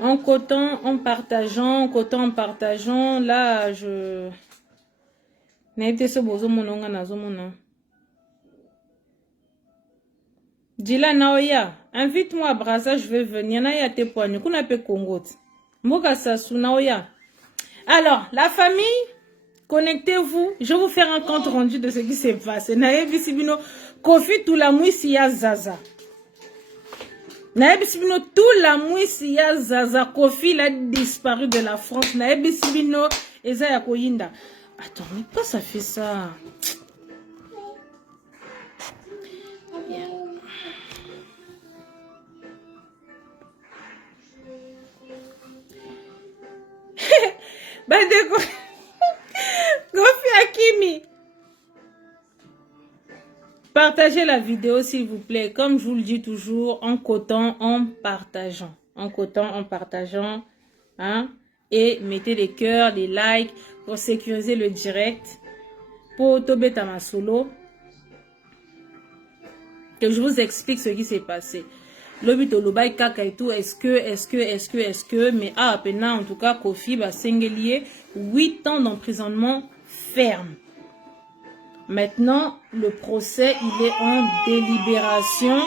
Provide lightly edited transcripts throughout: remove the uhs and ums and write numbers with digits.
En coton, en partageant, là, je... Dila Naoya, invite-moi à Brazza, je vais venir. Naya te poignes, qu'on appelle Congo. Moka Sassou Naoya. Alors, la famille, connectez-vous. Je vais vous faire un compte rendu de ce qui s'est passé. Naye Bisibino, Kofi Toulamou Siya Zaza. Naye Bisibino, Toulamou Siya Zaza. Kofi, il a disparu de la France. Naye Bisibino, Ezaya Koyinda. Attends, mais pourquoi ça fait ça? Bandeko Kofi Akimi, partagez la vidéo s'il vous plaît. Comme je vous le dis toujours, en coton, en partageant. En coton, en partageant. Hein? Et mettez des cœurs, des likes pour sécuriser le direct. Pour Tobetama Solo. Que je vous explique ce qui s'est passé. Lobito Lobaï Kaka et tout, est-ce que, mais à peine en tout cas, Kofi va s'engueuler 8 ans d'emprisonnement ferme. Maintenant, le procès, il est en délibération.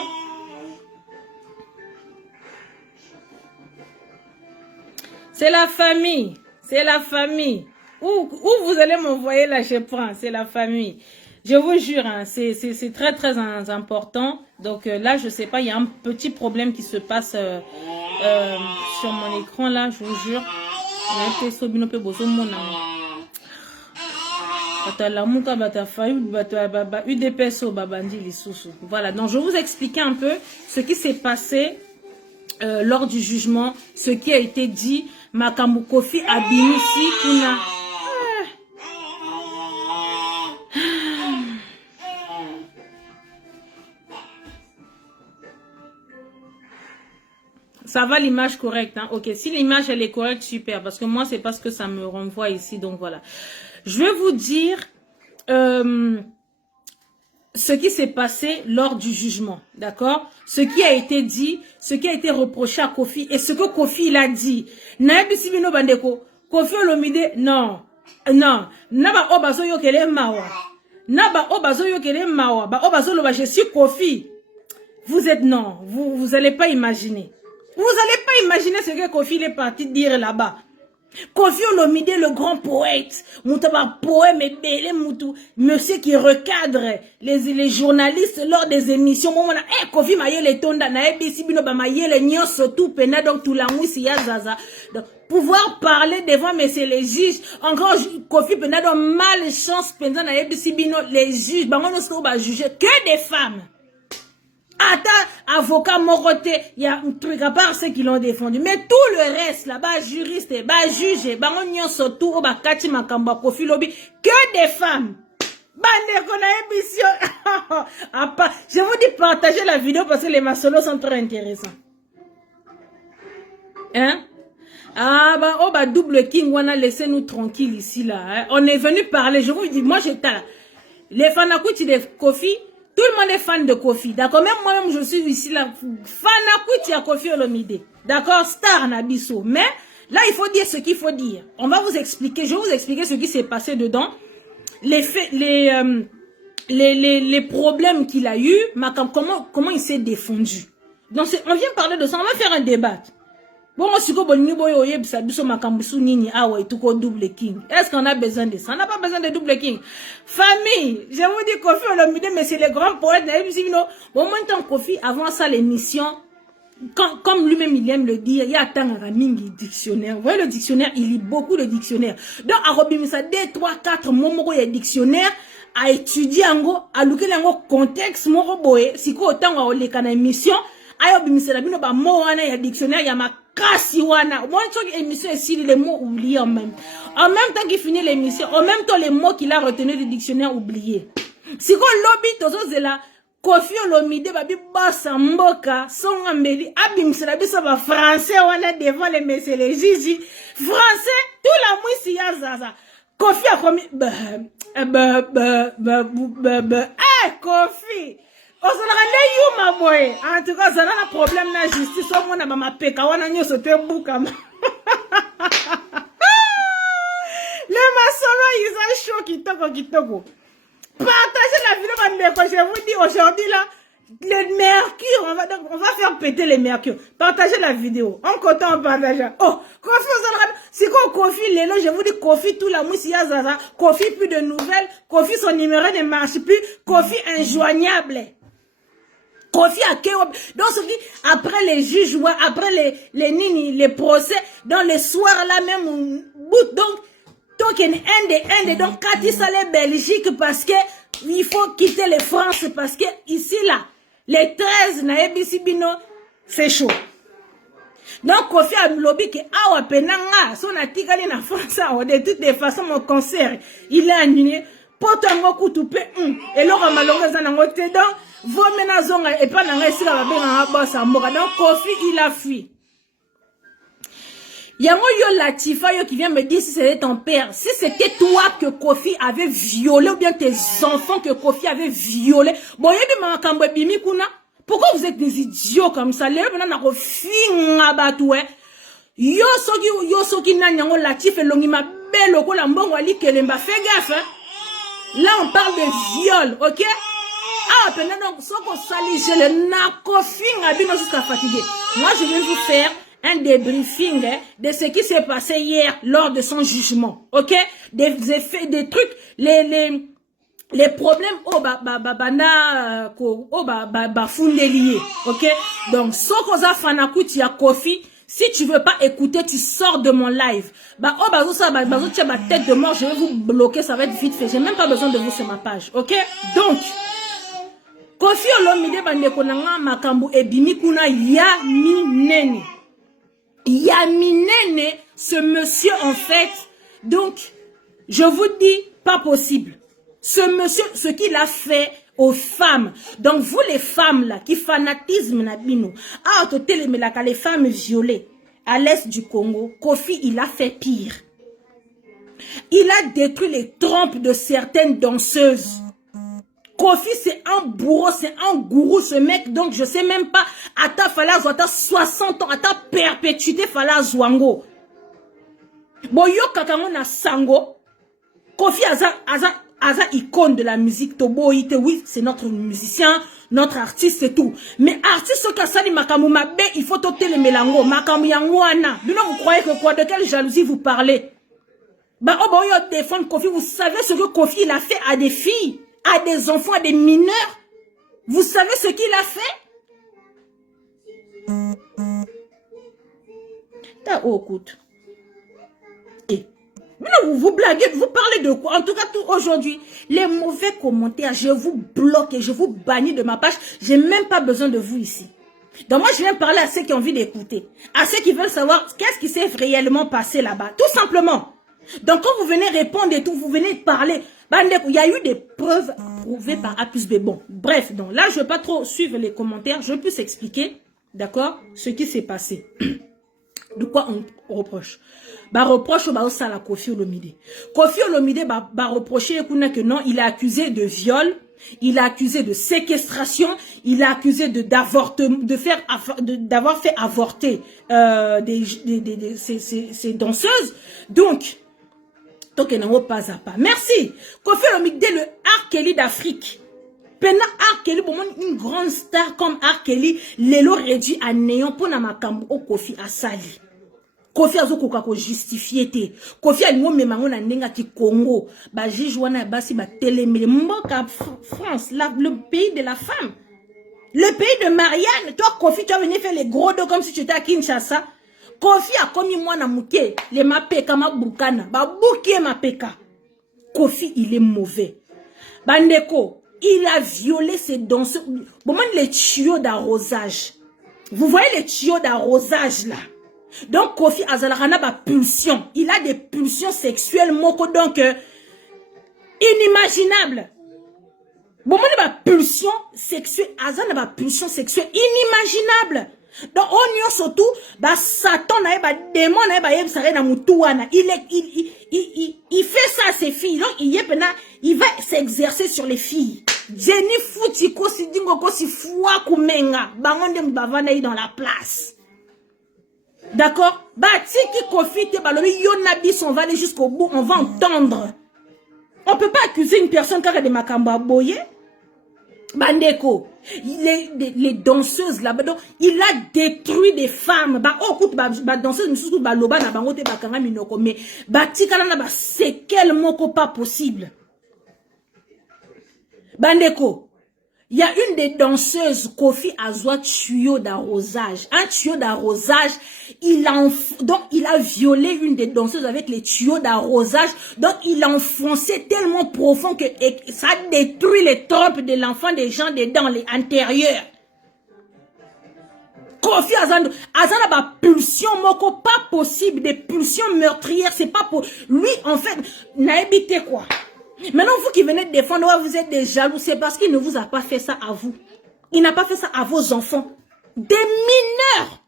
C'est la famille, c'est la famille. Où vous allez m'envoyer là, je prends, c'est la famille. Je vous jure, hein, c'est très très important. Donc là, je sais pas, il y a un petit problème qui se passe sur mon écran là, je vous jure. Voilà, donc je vais vous expliquer un peu ce qui s'est passé lors du jugement, ce qui a été dit. Makambu Kofi Abinisi Kuna. Ça va l'image correcte, hein? Ok, si l'image elle est correcte, super. Parce que moi, c'est parce que ça me renvoie ici, donc voilà. Je vais vous dire ce qui s'est passé lors du jugement, d'accord? Ce qui a été dit, ce qui a été reproché à Kofi et ce que Kofi il a dit. Naebisibino bandeko, Kofi Olomide, non, naba obazo yokele mawa, naba obazo yokele mawa, ba obazo loba je suis Kofi. Vous êtes non, vous allez pas imaginer. Vous allez pas imaginer ce que Kofi est parti dire là-bas. Kofi Olomide, le grand poète, Moutaba poème et belé moutou, monsieur qui recadre les journalistes lors des émissions. Kofi Mayele Tonda, Naebi Sibino Bamayele Nyon Sotou Pena, donc tout la mousse Zaza. Donc, pouvoir parler devant, mais c'est les juges. Encore Kofi Pena, donc malchance Pena, Naebi Sibino, les juges, Bangono Sko va juger que des femmes. Attends, avocat Moroté, il y a un truc à part ceux qui l'ont défendu. Mais tout le reste, là-bas, juriste, juge, on surtout, au bakati makamba Kofi Lobi, que des femmes. Je vous dis partagez la vidéo parce que les masolos sont très intéressants. Hein? Double King, on a laissé nous tranquilles ici, là. Hein? On est venu parler, je vous dis, moi j'étais là. Les fanakouti de Kofi, tout le monde est fan de Kofi. D'accord? Même moi-même, je suis ici là. Fanakouti à Kofi Olomide. D'accord? Star Nabiso. Mais là, il faut dire ce qu'il faut dire. On va vous expliquer. Je vais vous expliquer ce qui s'est passé dedans. Les faits, les problèmes qu'il a eu. Comment il s'est défendu. Donc, on vient parler de ça. On va faire un débat. Bon, si vous avez double king. Est-ce qu'on a besoin de ça? On n'a pas besoin de double king. Famille, je vous dis Kofi Olomide, mais c'est le grand poète. Bon, maintenant Kofi, avant ça, l'émission, comme lui-même il aime le dire, il y a tant de dictionnaire. Vous voyez le dictionnaire, il lit beaucoup de dictionnaires. Donc, à Robimisa, 2, 3, 4 mots, il y a dictionnaire, à étudier à looker en contexte, moro boye, si quoi autant on les canaux émission, à Robimisa, il y a mot, il y a dictionnaire, il y a ma kasi wana. Moi, je émission ici, les mots oubliés en même. En même temps qu'il finit l'émission, en même temps les mots qu'il a retenus du dictionnaire oubliés. Si quoi lobby, tous ces là, Kofi Olomide babi basa mboka songa mbeli abimsela biso ba français wana devant les messieurs les Gigi français tout la mwisi ya zaza Kofi a commis Kofi osala you ma boy en tout cas ça n'a pas problème na justice au mona mama peka wana nyoso te buka le maçon ils ont chaud kitoko partagez la vidéo, je vous dis aujourd'hui là, le mercure, on va faire péter les mercures. Partagez la vidéo. En comptant, en partageant. Oh, Kofi, c'est quoi Kofi, je vous dis Kofi, tout la mousse, Zaza, Kofi, plus de nouvelles, Kofi, son numéro ne marche plus, Kofi, injoignable. Kofi a donc après les jugements, après les nini, les procès, dans les soirs là même, donc, donc, quand il s'allait Belgique, parce que il faut quitter les France, parce que ici, là, les 13, c'est chaud. Donc, Kofi a lobby que, awa penanga, son article na France, de toutes les façons, mon concert, il est annulé. Potango kutupe, et l'ora malheureusement, dans votre dedans, vos menazonga, et pas dans le sira, donc, Kofi, il a fui. Yango yo Latifa yo qui vient me dire si c'était ton père, si c'était toi que Kofi avait violé ou bien tes enfants que Kofi avait violé. Bon yebi makambo bimi kuna. Pourquoi vous êtes des idiots comme ça? Les gens na ko finga batoué. Yo soki na yango Latif elongi ma belle ko la mbongo ali kelemba fais gaffe. Là on parle de viol, OK? Ah, donc soko sali je le na ko finga bino jusqu'à fatiguer. Moi je viens vous faire un débriefing de ce qui s'est passé hier lors de son jugement, ok? Des effets, des trucs, les problèmes, fundelier, ok? Donc, sokoza fanakuti ya Kofi, si tu veux pas écouter, tu sors de mon live. Ma tête de mort, je vais vous bloquer, ça va être vite fait. J'ai même pas besoin de vous sur ma page, ok? Donc, Kofi Olomide bandeko nanga makambu ebimi kuna ya minene. Yaminene, ce monsieur en fait, donc, je vous dis, pas possible. Ce monsieur, ce qu'il a fait aux femmes, donc vous les femmes là, qui fanatisme nabino, les femmes violées à l'est du Congo, Kofi il a fait pire. Il a détruit les trompes de certaines danseuses. Kofi, c'est un bourreau, c'est un gourou, ce mec. Donc, je sais même pas. Ata fala zouata 60 ans. Ata perpétuité fala zouango. Boyo kakango na sango. Kofi aza icône de la musique. Tobo ite, oui, c'est notre musicien, notre artiste et tout. Mais artiste kasali makamu mabe, il faut toter le mélango. Makamu yangouana. Vous croyez que quoi? De quelle jalousie vous parlez? Bah, oh, boyo défendre Kofi. Vous savez ce que Kofi il a fait à des filles? À des enfants, à des mineurs. Vous savez ce qu'il a fait? T'as écoute. Et vous blaguez, vous parlez de quoi? En tout cas, aujourd'hui, les mauvais commentaires, je vous bloque et je vous bannis de ma page. J'ai même pas besoin de vous ici. Donc moi, je viens parler à ceux qui ont envie d'écouter. À ceux qui veulent savoir qu'est-ce qui s'est réellement passé là-bas. Tout simplement. Donc quand vous venez répondre et tout, vous venez parler. Il y a eu des preuves prouvées par A plus B. Bon, bref, donc là, je ne vais pas trop suivre les commentaires. Je vais plus expliquer, d'accord, ce qui s'est passé. De quoi on reproche? Reproche au sala Kofi Olomide. Kofi Olomide reprocher que non, il est accusé de viol, il est accusé de séquestration, il est accusé d'avoir fait avorter ces danseuses. Donc pas à pas. Merci. Kofi Olomide, le R. Kelly d'Afrique. Pena R. Kelly, une grande star comme R. Kelly, l'élo réduit à néant pour Namakambo au Kofi Asali. Kofi azokoka ko justifier te. Kofi alingo memango na ndenga ki Congo. Ba juge wana basi ba telemele mboka France, le pays de la femme. Le pays de Marianne. Toi Kofi, tu as venu faire les gros dos comme si tu étais à Kinshasa. Kofi a commis moi na muke, les mapeka ma bukana, ba bukie mapeka. Kofi, il est mauvais. Bandeko, il a violé ses danseurs. Bon, les tuyaux d'arrosage. Vous voyez les tuyaux d'arrosage là? Donc, Kofi Azalarana a pulsion. Il a des pulsions sexuelles, moko, donc, inimaginables. Bon, ma pulsion sexuelle, Azana ma pulsion sexuelle inimaginable. Donc, on y a surtout, bah, Satan, bah, démon, bah, il fait ça à ses filles. Donc, il va s'exercer sur les filles. Jenny Fouti, kosi dingo, kosi fwa kumenga, bangonde mbavana dans la place. D'accord? Bah, tiki kofi te balobi, yonabis, on va aller jusqu'au bout, on va entendre. On peut pas accuser une personne car elle est makamba boye. Bandeko, les danseuses là-bas, donc il a détruit des femmes. Bah, oh, écoute, bah, danseuse, nous bah, loba na bangote bah, kanga minoko, mais bah, tika na bah, c'est quel moko pas possible. Bandeko, il y a une des danseuses, Kofi Azwa, tuyau d'arrosage. Un tuyau d'arrosage, il a violé une des danseuses avec les tuyaux d'arrosage. Donc, il a enfoncé tellement profond que ça détruit les trompes de l'enfant des gens dedans, les antérieurs. Kofi Azan a pas pulsion, moko, pas possible, des pulsions meurtrières, c'est pas pour lui, en fait, n'a habité quoi? Maintenant, vous qui venez de défendre, vous êtes des jaloux, c'est parce qu'il ne vous a pas fait ça à vous. Il n'a pas fait ça à vos enfants. Des mineurs.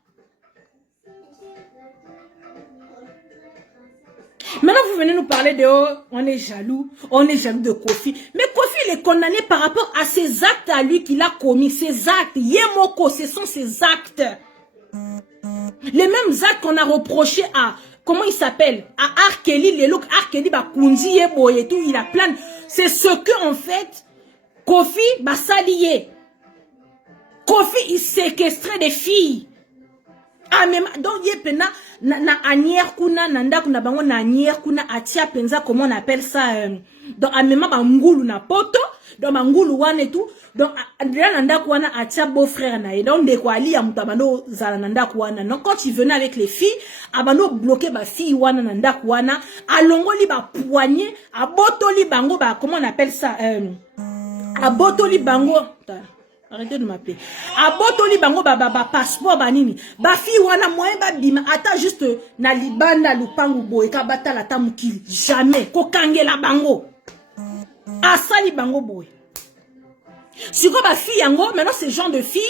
Maintenant, vous venez nous parler de oh, on est jaloux de Kofi. Mais Kofi, il est condamné par rapport à ses actes à lui qu'il a commis. Ses actes. Yemoko, ce sont ses actes. Les mêmes actes qu'on a reprochés à... Comment il s'appelle? À Arkeli, les looks, Arkeli, bah, Kundi, et tout, il a plein. C'est ce que, en fait, Kofi, bah, s'allier. Kofi, il séquestrait des filles. Ah, même, donc, yepena, na anière kuna, nanda kuna bango, na anière kuna, atia penza, comment on appelle ça, donc, à même, bah, ngulu na poto, donc, bah, ngulu wane et tout. Donc, nanda kuana, atia beau-frère na, et donc, de quoi, ali, amutabano, zalananda kuana. Donc, quand il venait avec les filles, abano bloqué, bah, fille wana, nanda kuana, alongo li, bah, poignet, aboto li bango, bah, comment on appelle ça, aboto li bango, arrêtez de m'appeler. Abotoli bango ba passeport banini. Ba fi wana moyen ba bima ata juste na libanda lupangu boy ka batala tamukili. Jamais ko kangela bango. Asali bango boy. Siko ba fi yango maintenant ce genre de filles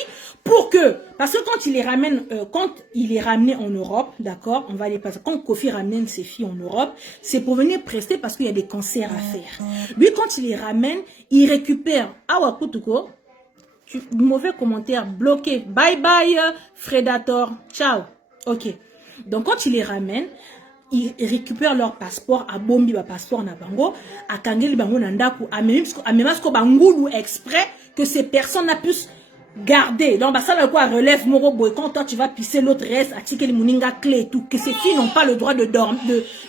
pour que parce que quand il est ramené en Europe, d'accord, on va aller passer quand Kofi ramène ses filles en Europe, c'est pour venir prester parce qu'il y a des concerts à faire. Lui quand il les ramène, il récupère awa kutuko. Mauvais commentaire, bloqué. Bye bye, Fredator. Ciao. Ok. Donc, quand il les ramène, ils récupèrent leur passeport à Bombi, ba passeport na bango, à Kangeli bango nandaku, à même ce bangoulou exprès que ces personnes n'a pu garder. Donc, bah, ça, là, quoi, relève moro boy. Quand toi, tu vas pisser, l'autre reste, à tikeli muninga clé et tout, que ces filles n'ont pas le droit de dormir,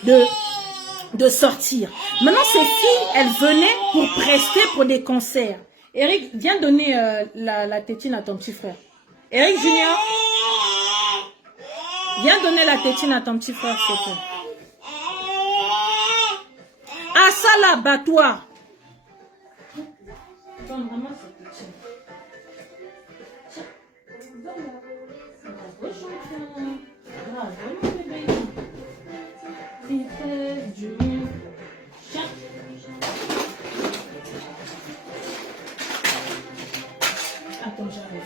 de sortir. Maintenant, ces filles, elles venaient pour prester pour des concerts. Eric, viens donner la tétine à ton petit frère. Eric Junior, viens donner la tétine à ton petit frère, s'il te plaît. Ah, ça là, battoir. Donne vraiment cette tétine. Bravo, mon bébé. Il fait du... Attends, j'arrive.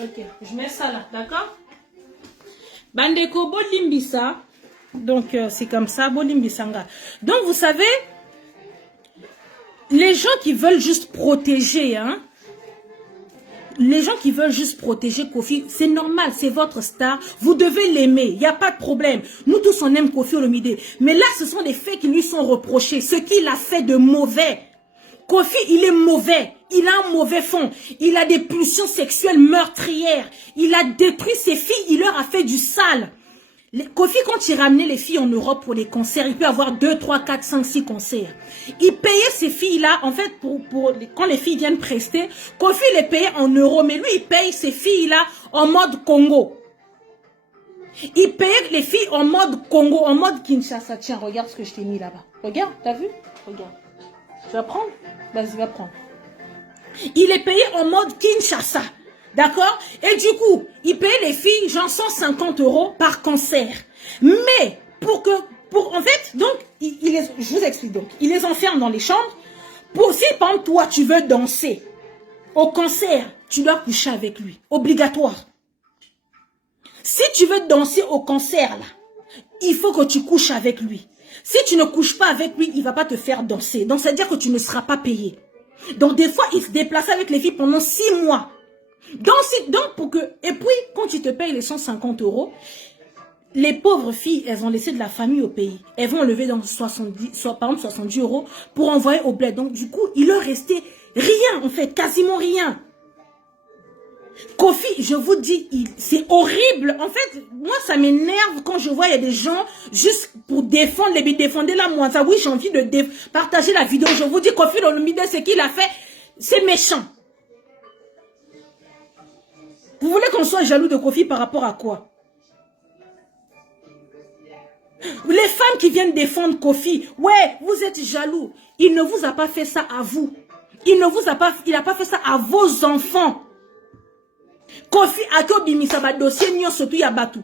Ok, je mets ça là, d'accord? Bandeko Bolimbisa. Donc, c'est comme ça, Bolimbisanga. Donc, vous savez, les gens qui veulent juste protéger, hein, les gens qui veulent juste protéger Kofi, c'est normal, c'est votre star. Vous devez l'aimer, il n'y a pas de problème. Nous tous, on aime Kofi Olomide. Mais là, ce sont des faits qui lui sont reprochés. Ce qu'il a fait de mauvais. Kofi, il est mauvais. Il a un mauvais fond. Il a des pulsions sexuelles meurtrières. Il a détruit ses filles. Il leur a fait du sale. Kofi, quand il ramenait les filles en Europe pour les concerts, il peut avoir 2, 3, 4, 5, 6 concerts. Il payait ces filles-là, en fait, quand les filles viennent prester, Kofi les payait en euros, mais lui, il paye ces filles-là en mode Congo. Il payait les filles en mode Congo, en mode Kinshasa. Tiens, regarde ce que je t'ai mis là-bas. Regarde, t'as vu? Regarde. Tu vas prendre? Vas-y, va prendre. Il est payé en mode Kinshasa. D'accord? Et du coup, il paye les filles, genre 150 € par concert. Mais, en fait, donc, je vous explique donc, il les enferme dans les chambres. Si, par exemple, toi, tu veux danser au concert, tu dois coucher avec lui. Obligatoire. Si tu veux danser au concert, là, il faut que tu couches avec lui. Si tu ne couches pas avec lui, il ne va pas te faire danser. Donc, c'est-à-dire que tu ne seras pas payé. Donc, des fois, il se déplace avec les filles pendant 6 mois. Et puis, quand tu te payes les 150 €, les pauvres filles, elles ont laissé de la famille au pays. Elles vont lever dans 70 € pour envoyer au bled. Donc, du coup, il leur restait rien, en fait, quasiment rien. Kofi, je vous dis, c'est horrible. En fait, moi, ça m'énerve quand je vois, il y a des gens, juste pour défendre les défendez la moi. Ça, oui, j'ai envie de partager la vidéo. Je vous dis, Kofi Olomide, ce qu'il a fait, c'est méchant. Vous voulez qu'on soit jaloux de Kofi par rapport à quoi? Les femmes qui viennent défendre Kofi, ouais, vous êtes jaloux. Il ne vous a pas fait ça à vous. Il n'a pas fait ça à vos enfants. Kofi Akobimi Saba dossier Nyon Sotou Yabatou.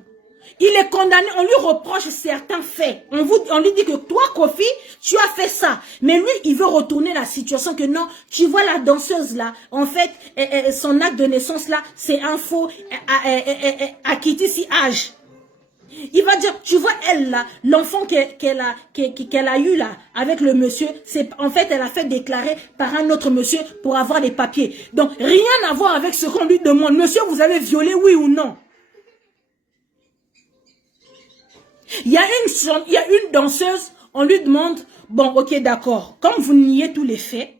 Il est condamné, on lui reproche certains faits. On lui dit que toi, Kofi, tu as fait ça. Mais lui, il veut retourner la situation que non, tu vois la danseuse là, en fait, son acte de naissance là, c'est un faux, à quitter si âge. Il va dire, tu vois elle là, l'enfant qu'elle a eu là, avec le monsieur, en fait, elle a fait déclarer par un autre monsieur pour avoir les papiers. Donc, rien à voir avec ce qu'on lui demande. Monsieur, vous avez violé, oui ou non? Il y a une danseuse, on lui demande, bon, ok, d'accord, comme vous niez tous les faits,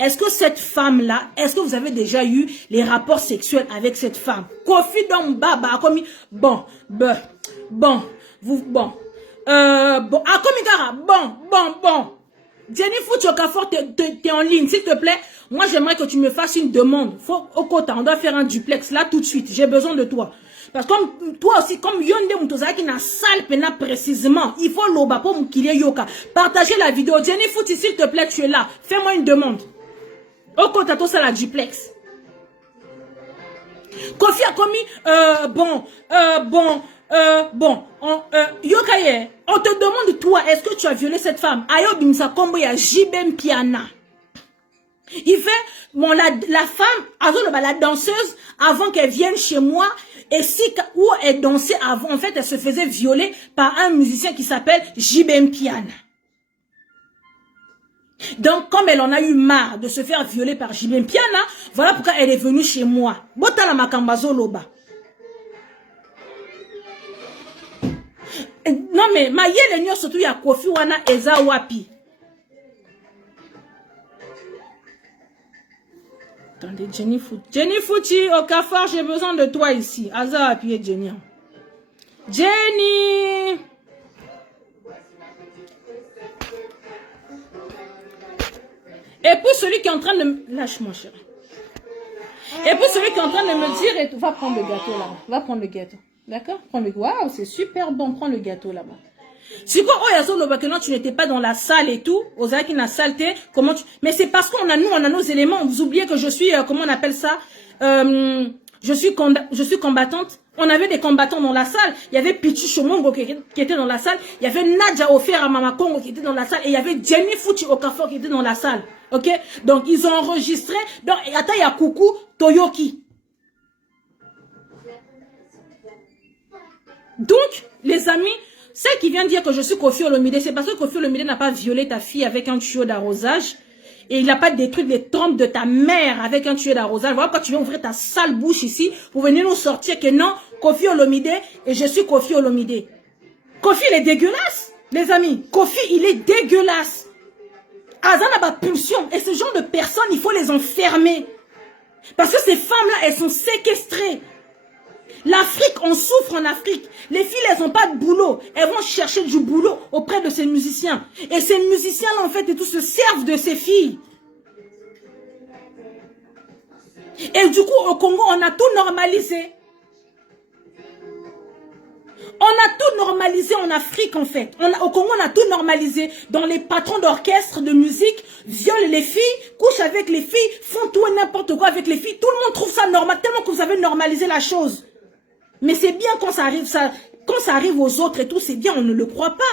est-ce que cette femme-là, est-ce que vous avez déjà eu les rapports sexuels avec cette femme? Kofi Dom Baba, comme, bon, Jenny Foutiokafor, t'es en ligne, s'il te plaît. Moi, j'aimerais que tu me fasses une demande. Au quota, on doit faire un duplex, là, tout de suite. J'ai besoin de toi. Parce que comme toi aussi, comme Yonde Moutoza qui n'a salle pena précisément, il faut l'oba pour m'killer yoka. Partagez la vidéo. Jenny Fouti, s'il te plaît, tu es là. Fais-moi une demande. Au quota, tout ça, la duplex. Kofi a commis, Yokaye, on te demande toi, est-ce que tu as violé cette femme? Ayo Bimsa Kombo ya Jibem Piana. Il fait, bon, la femme, la danseuse, avant qu'elle vienne chez moi, et si, où elle dansait avant, en fait, elle se faisait violer par un musicien qui s'appelle Jibem Piana. Donc, comme elle en a eu marre de se faire violer par Jibem Piana, voilà pourquoi elle est venue chez moi. Botala Makambazo Loba. Non mais, ma yele nyo surtout ya Kofi wana eza wapi. Attendez, Jenny Fouti. Jenny Fouti, au Cafard, j'ai besoin de toi ici. Aza appuyé Jenny. Jenny! Et puis celui qui est en train de me... Lâche mon chéri. Et puis celui qui est en train de me dire... Va prendre le gâteau là-bas. Va prendre le gâteau. D'accord? Prends le... Waouh, c'est super bon. Prends le gâteau là-bas. Si quoi, oh, yazo, non, tu n'étais pas dans la salle et tout. Ozaki na salle, comment tu... Mais c'est parce qu'on a, nous, on a nos éléments. Vous oubliez que je suis, comment on appelle ça? Je suis combattante. On avait des combattants dans la salle. Il y avait Pichi Chomongo qui était dans la salle. Il y avait Nadja Ofer à Mama Kongo qui était dans la salle. Et il y avait Jenny Fouti Okafor qui était dans la salle. Ok? Donc, ils ont enregistré. Donc, attends, il y a Coucou Toyoki. Donc, les amis, celle qui vient dire que je suis Kofi Olomide, c'est parce que Kofi Olomide n'a pas violé ta fille avec un tuyau d'arrosage. Et il n'a pas détruit les trompes de ta mère avec un tuyau d'arrosage. Voilà quand tu viens ouvrir ta sale bouche ici pour venir nous sortir que non, Koffi Olomide et je suis Koffi Olomide. Koffi, il est dégueulasse, les amis. Koffi, il est dégueulasse. Azan n'a pas pulsion. Et ce genre de personnes, il faut les enfermer. Parce que ces femmes-là, elles sont séquestrées. L'Afrique, on souffre en Afrique. Les filles, elles n'ont pas de boulot. Elles vont chercher du boulot auprès de ces musiciens. Et ces musiciens-là, en fait, et tout se servent de ces filles. Et du coup, au Congo, on a tout normalisé. On a tout normalisé en Afrique, en fait. Au Congo, on a tout normalisé. Dans les patrons d'orchestre, de musique, violent les filles, couchent avec les filles, font tout et n'importe quoi avec les filles. Tout le monde trouve ça normal, tellement que vous avez normalisé la chose. Mais c'est bien quand ça arrive aux autres et tout, c'est bien, on ne le croit pas.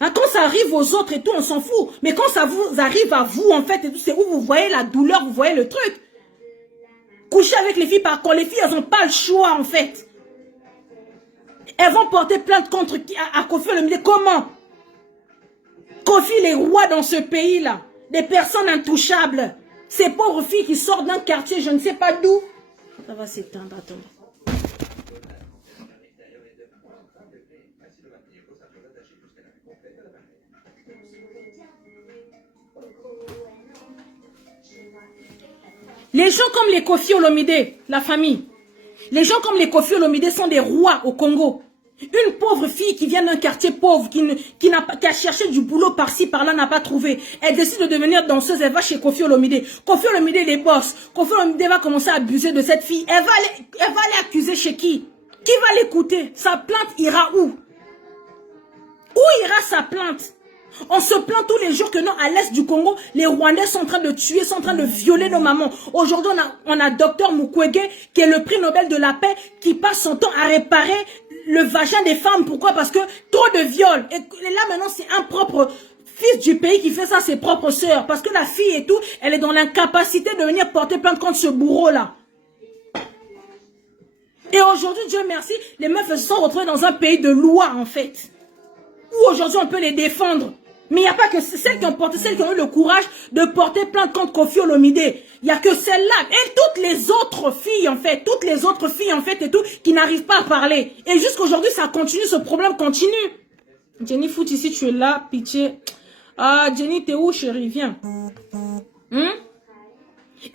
Hein, quand ça arrive aux autres et tout, on s'en fout. Mais quand ça vous arrive à vous, en fait, et tout, c'est où vous voyez la douleur, vous voyez le truc. Coucher avec les filles, par contre, les filles, elles n'ont pas le choix, en fait. Elles vont porter plainte contre à Koffi Olomide. Comment? Koffi, les rois dans ce pays-là. Des personnes intouchables. Ces pauvres filles qui sortent d'un quartier, je ne sais pas d'où. Ça va s'éteindre, attends. Les gens comme les Koffi Olomide, la famille, les gens comme les Koffi Olomide sont des rois au Congo. Une pauvre fille qui vient d'un quartier pauvre, qui a cherché du boulot par-ci, par-là, n'a pas trouvé. Elle décide de devenir danseuse, elle va chez Koffi Olomide. Koffi Olomide, les boss. Koffi Olomide va commencer à abuser de cette fille. Elle va aller accuser chez qui? Qui va l'écouter? Sa plainte ira où? Où ira sa plainte? On se plaint tous les jours que non, à l'est du Congo, les Rwandais sont en train de tuer, sont en train de violer nos mamans. Aujourd'hui, on a Dr Mukwege, qui est le prix Nobel de la paix, qui passe son temps à réparer le vagin des femmes. Pourquoi? Parce que trop de viols. Et là, maintenant, c'est un propre fils du pays qui fait ça à ses propres sœurs. Parce que la fille et tout, elle est dans l'incapacité de venir porter plainte contre ce bourreau-là. Et aujourd'hui, Dieu merci, les meufs se sont retrouvées dans un pays de loi, en fait. Où aujourd'hui, on peut les défendre. Mais il n'y a pas que celles qui ont porté, celles qui ont eu le courage de porter plainte contre Koffi Olomide. Il n'y a que celles-là. Et toutes les autres filles, en fait, et tout, qui n'arrivent pas à parler. Et jusqu'aujourd'hui, ça continue, ce problème continue. Jenny Foot, ici, tu es là, pitié. Ah, Jenny, t'es où, chérie? Viens. Et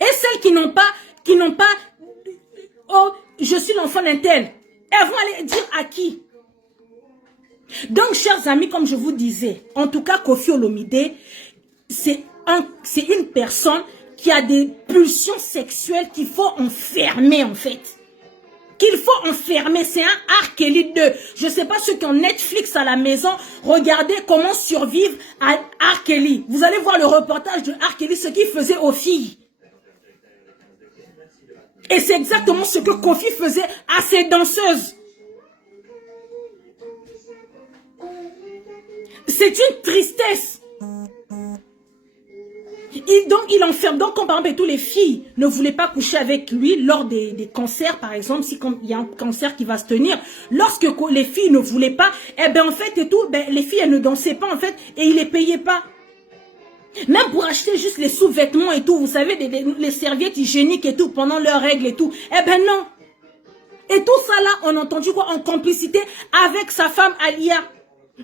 celles qui n'ont pas, oh, je suis l'enfant d'un tel. Elles vont aller dire à qui? Donc, chers amis, comme je vous disais, en tout cas, Koffi Olomide, c'est une personne qui a des pulsions sexuelles qu'il faut enfermer, en fait. Qu'il faut enfermer. C'est un R. Kelly 2. Je ne sais pas ceux qui ont Netflix à la maison, regardez comment survivre à R. Kelly. Vous allez voir le reportage de R. Kelly, ce qu'il faisait aux filles. Et c'est exactement ce que Koffi faisait à ses danseuses. C'est une tristesse. Il enferme. Donc, quand par exemple, toutes les filles ne voulaient pas coucher avec lui lors des concerts, par exemple, si il y a un concert qui va se tenir, lorsque les filles ne voulaient pas, eh ben en fait, et tout, ben, les filles, elles ne dansaient pas, en fait, et il les payait pas. Même pour acheter juste les sous-vêtements et tout, vous savez, les serviettes hygiéniques et tout, pendant leurs règles et tout, eh ben non. Et tout ça là, on a entendu quoi? En complicité avec sa femme Alia.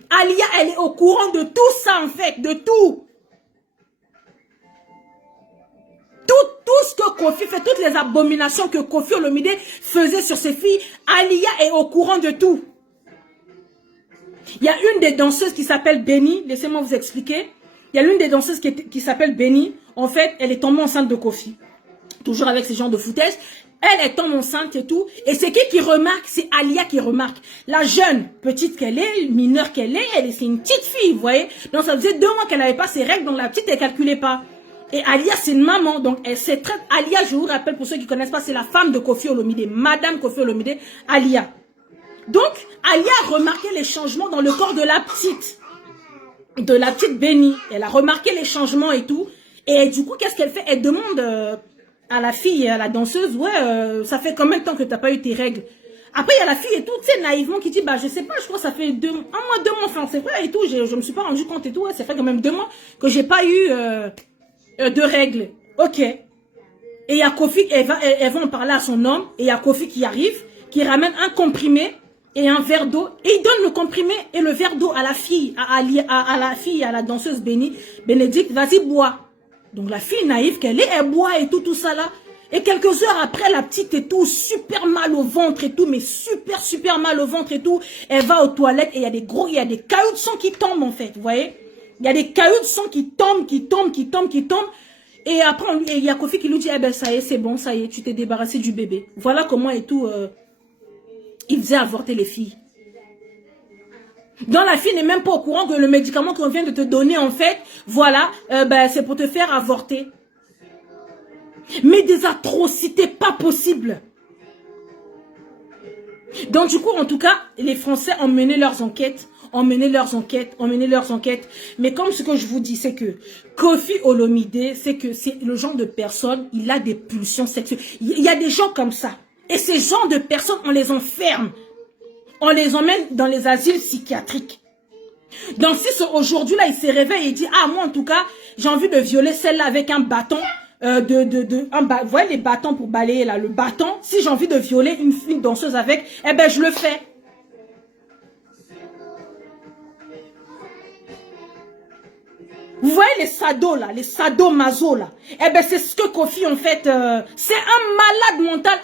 Alia, elle est au courant de tout ça, en fait, de tout. Tout ce que Koffi fait, toutes les abominations que Koffi Olomide faisait sur ses filles, Alia est au courant de tout. Il y a une des danseuses qui s'appelle Benny, laissez-moi vous expliquer. Il y a l'une des danseuses qui s'appelle Benny. En fait, elle est tombée enceinte de Koffi. Toujours avec ce genre de foutaise. Elle tombe enceinte et tout. Et c'est qui remarque? C'est Alia qui remarque. La jeune, petite qu'elle est, mineure qu'elle est, c'est une petite fille, vous voyez. Donc ça faisait 2 mois qu'elle n'avait pas ses règles, donc la petite, elle ne calculait pas. Et Alia, c'est une maman, donc elle sait très... Alia, je vous rappelle, pour ceux qui ne connaissent pas, c'est la femme de Koffi Olomide, Madame Koffi Olomide, Alia. Donc, Alia a remarqué les changements dans le corps de la petite Benny. Elle a remarqué les changements et tout. Et du coup, qu'est-ce qu'elle fait? Elle demande à la fille, à la danseuse, ouais, ça fait combien de temps que tu n'as pas eu tes règles? Après, il y a la fille et tout, tu sais, naïvement, qui dit, bah, je sais pas, je crois que ça fait 2 mois, enfin, c'est vrai et tout, je me suis pas rendu compte et tout, ouais, ça fait quand même 2 mois que j'ai pas eu de règles. Ok. Et il y a Kofi, elle va en parler à son homme, et il y a Kofi qui arrive, qui ramène un comprimé et un verre d'eau, et il donne le comprimé et le verre d'eau à la fille, à la fille, à la danseuse Bénédicte, vas-y, bois. Donc la fille naïve qu'elle est, elle boit et tout ça là. Et quelques heures après, la petite et tout, super mal au ventre et tout, mais super mal au ventre et tout. Elle va aux toilettes et il y a des cailloux de sang qui tombent en fait, vous voyez. Il y a des cailloux de sang qui tombent. Et après, il y a Kofi qui lui dit, eh ben ça y est, c'est bon, ça y est, tu t'es débarrassé du bébé. Voilà comment et tout, il faisait avorter les filles. Donc la fille n'est même pas au courant que le médicament qu'on vient de te donner, en fait, voilà, c'est pour te faire avorter. Mais des atrocités pas possibles. Donc du coup, en tout cas, les Français ont mené leurs enquêtes. Mais comme ce que je vous dis, c'est que Kofi Olomide, c'est le genre de personne, il a des pulsions sexuelles. Il y a des gens comme ça. Et ces genres de personnes, on les enferme. On les emmène dans les asiles psychiatriques. Donc si aujourd'hui là, il se réveille et dit, ah moi en tout cas, j'ai envie de violer celle-là avec un bâton, vous voyez les bâtons pour balayer là, le bâton, si j'ai envie de violer une danseuse avec, eh ben je le fais. Vous voyez les sados là, les sadomaso là, eh ben c'est ce que Kofi en fait, c'est un malade mental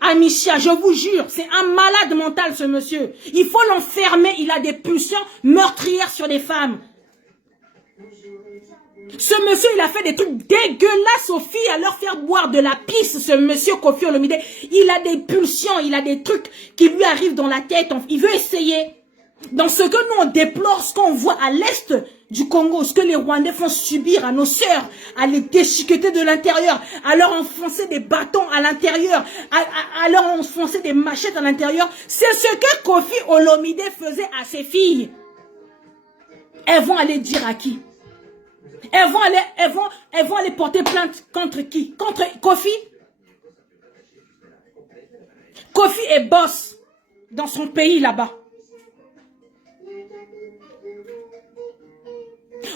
Amicia, je vous jure, c'est un malade mental ce monsieur. Il faut l'enfermer, il a des pulsions meurtrières sur les femmes. Ce monsieur, il a fait des trucs dégueulasses aux filles à leur faire boire de la pisse, ce monsieur Kofi Olomide. Il a des pulsions, il a des trucs qui lui arrivent dans la tête. Il veut essayer. Dans ce que nous, on déplore, ce qu'on voit à l'est du Congo, ce que les Rwandais font subir à nos sœurs, à les déchiqueter de l'intérieur, à leur enfoncer des bâtons à l'intérieur, à leur enfoncer des machettes à l'intérieur, c'est ce que Kofi Olomide faisait à ses filles. Elles vont aller dire à qui? Elles vont aller porter plainte contre qui? Contre Kofi? Kofi est boss dans son pays là-bas.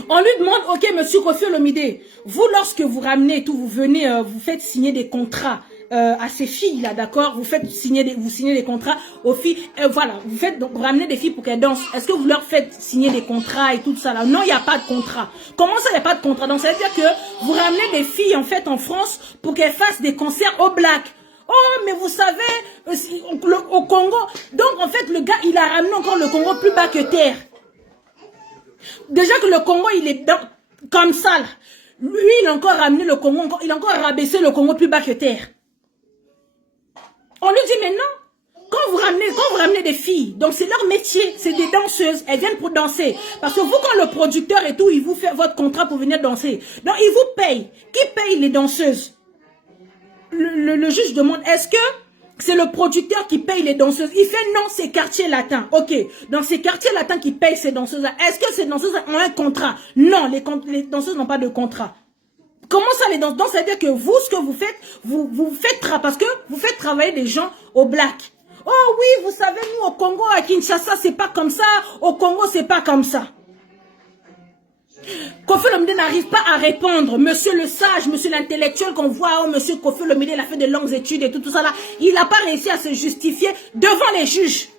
On lui demande, ok, monsieur Kofi Olomide, vous lorsque vous ramenez tout, vous venez, vous faites signer des contrats à ces filles là, d'accord? Vous signez des contrats aux filles, voilà, vous ramenez des filles pour qu'elles dansent. Est-ce que vous leur faites signer des contrats et tout ça là? Non, il n'y a pas de contrat. Comment ça, il n'y a pas de contrat? Donc ça veut dire que vous ramenez des filles en fait en France pour qu'elles fassent des concerts au black. Oh, mais vous savez, au Congo, donc en fait le gars, il a ramené encore le Congo plus bas que terre. Déjà que le Congo, il est comme ça là. Lui, il a encore ramené le Congo, il a encore rabaissé le Congo plus bas que terre. On lui dit, mais non, quand vous ramenez des filles, donc c'est leur métier, c'est des danseuses, elles viennent pour danser. Parce que vous, quand le producteur et tout, il vous fait votre contrat pour venir danser, donc il vous paye. Qui paye les danseuses? Le juge demande, est-ce que c'est le producteur qui paye les danseuses? Il fait non, c'est quartier latin. Ok, dans ces quartiers latins qui payent ces danseuses-là, est-ce que ces danseuses ont un contrat? Non, les danseuses n'ont pas de contrat. Comment ça les danseuses? Donc ça veut dire que vous, ce que vous faites, vous faites parce que vous faites travailler des gens au black. Oh oui, vous savez, nous au Congo, à Kinshasa, c'est pas comme ça. Au Congo, c'est pas comme ça. Kofi Olomide n'arrive pas à répondre. Monsieur le sage, monsieur l'intellectuel qu'on voit, oh, monsieur Kofi Olomide, il a fait de longues études et tout ça là. Il n'a pas réussi à se justifier devant les juges.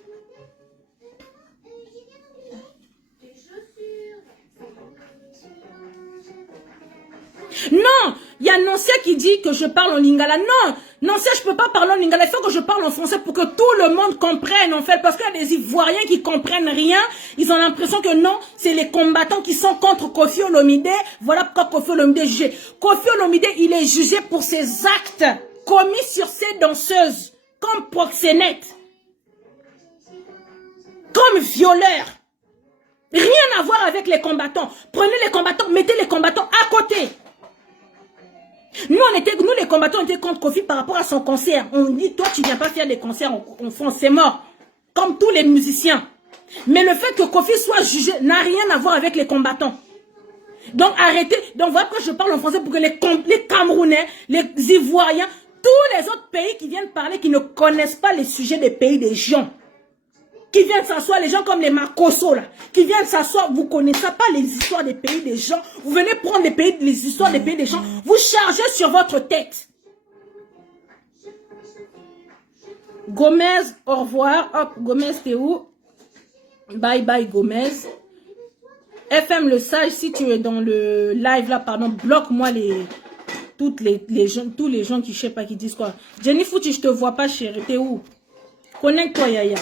Non, il y a Nancia qui dit que je parle en lingala. Non, Nancia, je peux pas parler en lingala. Il faut que je parle en français pour que tout le monde comprenne, en fait. Parce qu'il y a des Ivoiriens qui comprennent rien. Ils ont l'impression que non, c'est les combattants qui sont contre Kofi Olomide. Voilà pourquoi Kofi Olomide est jugé. Kofi Olomide, il est jugé pour ses actes commis sur ces danseuses. Comme proxénète. Comme violeur. Rien à voir avec les combattants. Prenez les combattants, mettez les combattants à côté. Nous, les combattants, on était contre Kofi par rapport à son concert. On dit, toi, tu viens pas faire des concerts en France, c'est mort. Comme tous les musiciens. Mais le fait que Kofi soit jugé n'a rien à voir avec les combattants. Donc, arrêtez. Donc, voilà pourquoi je parle en français pour que les Camerounais, les Ivoiriens, Tous les autres pays qui viennent parler, qui ne connaissent pas les sujets des pays des gens, qui viennent s'asseoir, les gens comme les Makosso là, qui viennent s'asseoir, vous ne connaissez pas les histoires des pays des gens, vous venez prendre les histoires des pays des gens, vous chargez sur votre tête. Gomez, au revoir. Hop, Gomez, t'es où? Bye bye Gomez. FM le sage, si tu es dans le live là, pardon, bloque-moi tous les gens qui, je sais pas, qui disent quoi. Jenny Fouti, je te vois pas, chérie. T'es où? Connecte-toi, Yaya.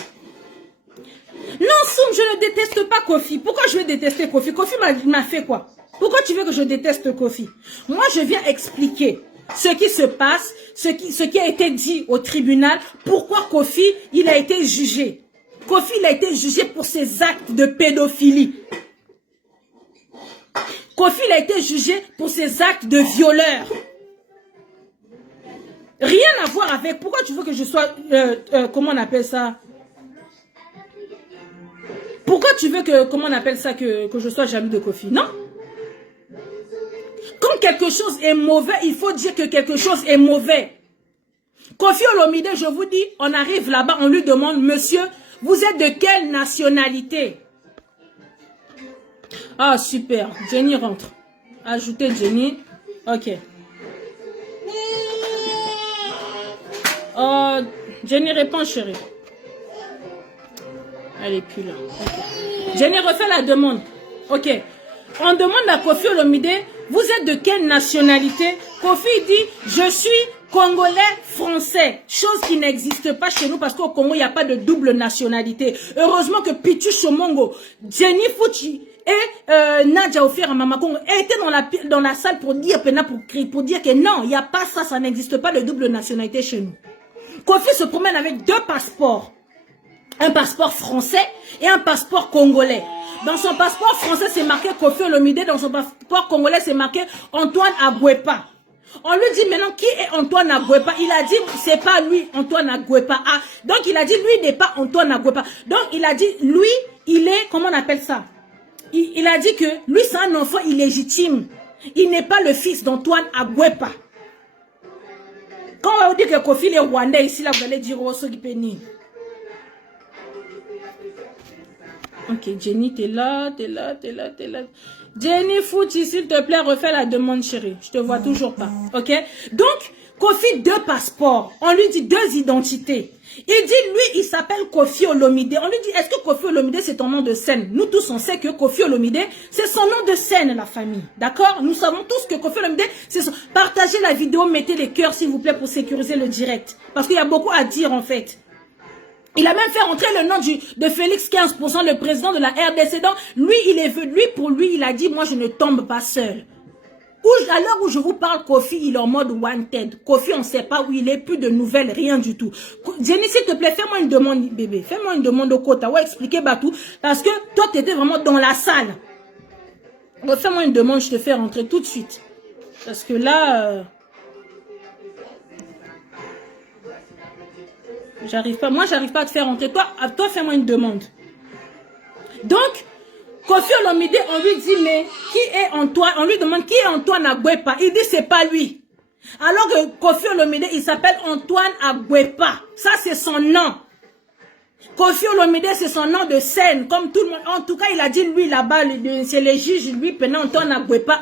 Non, Soum, je ne déteste pas Kofi. Pourquoi je vais détester Kofi? Kofi m'a fait quoi? Pourquoi tu veux que je déteste Kofi? Moi, je viens expliquer ce qui se passe, ce qui a été dit au tribunal, pourquoi Kofi, il a été jugé. Kofi, il a été jugé pour ses actes de pédophilie. Kofi, il a été jugé pour ses actes de violeur. Rien à voir avec... Pourquoi tu veux que je sois... comment on appelle ça? Pourquoi tu veux que... Comment on appelle ça? Que je sois jaloux de Kofi? Non? Quand quelque chose est mauvais, il faut dire que quelque chose est mauvais. Kofi Olomide, je vous dis, on arrive là-bas, on lui demande, monsieur, vous êtes de quelle nationalité? Ah, super. Jenny rentre. Ajoutez Jenny. Ok. Jenny répond, chérie. Elle est plus là. Okay. Jenny refait la demande. Ok. On demande à Kofi Olomide, vous êtes de quelle nationalité? Kofi dit, je suis Congolais français. Chose qui n'existe pas chez nous parce qu'au Congo, il n'y a pas de double nationalité. Heureusement que Pichu Chomongo, Jenny Fouti et Nadia Ofira Mamakongo étaient dans la salle pour dire, pour dire que non, il n'y a pas ça, ça n'existe pas de double nationalité chez nous. Kofi se promène avec 2 passeports. Un passeport français et un passeport congolais. Dans son passeport français, c'est marqué Kofi Olomide. Dans son passeport congolais, c'est marqué Antoine Agwepa. On lui dit maintenant, qui est Antoine Agwepa? Il a dit, c'est pas lui, Antoine Agwepa. Ah, donc il a dit, lui, il n'est pas Antoine Agwepa. Donc il a dit, lui, il est, comment on appelle ça? Il a dit que lui, c'est un enfant illégitime. Il n'est pas le fils d'Antoine Agwepa. Quand on va vous dire que Kofi est rwandais ici, là, vous allez dire, oh, Sogipeni. Ok, Jenny, t'es là. Jenny Fouti, s'il te plaît, refais la demande, chérie. Je te vois toujours pas. Ok? Donc, Kofi, 2 passeports. On lui dit 2 identités. Il dit, lui, il s'appelle Kofi Olomide. On lui dit, est-ce que Kofi Olomide, c'est ton nom de scène? Nous tous, on sait que Kofi Olomide, c'est son nom de scène, la famille. D'accord? Nous savons tous que Kofi Olomide, c'est son... Partagez la vidéo, mettez les cœurs, s'il vous plaît, pour sécuriser le direct. Parce qu'il y a beaucoup à dire, en fait. Il a même fait rentrer le nom de Félix 15%, le président de la RDC. Donc, lui, pour lui, il a dit, moi, je ne tombe pas seul. À l'heure où je vous parle, Kofi, il est en mode wanted. Kofi, on ne sait pas où il est, plus de nouvelles, rien du tout. Jenny, s'il te plaît, fais-moi une demande, bébé. Fais-moi une demande au quota. Ouais, expliquer Batou. Parce que toi, tu étais vraiment dans la salle. Fais-moi une demande, je te fais rentrer tout de suite. Parce que là... j'arrive pas. Moi, j'arrive pas à te faire rentrer. Toi, fais-moi une demande. Donc, Kofi Olomide, on lui dit, mais qui est Antoine? On lui demande qui est Antoine Agwepa. Il dit, c'est pas lui. Alors que Kofi Olomide, il s'appelle Antoine Agwepa. Ça, c'est son nom. Kofi Olomide, c'est son nom de scène. Comme tout le monde. En tout cas, il a dit, lui, là-bas, c'est le juge, lui, pendant Antoine Agwepa.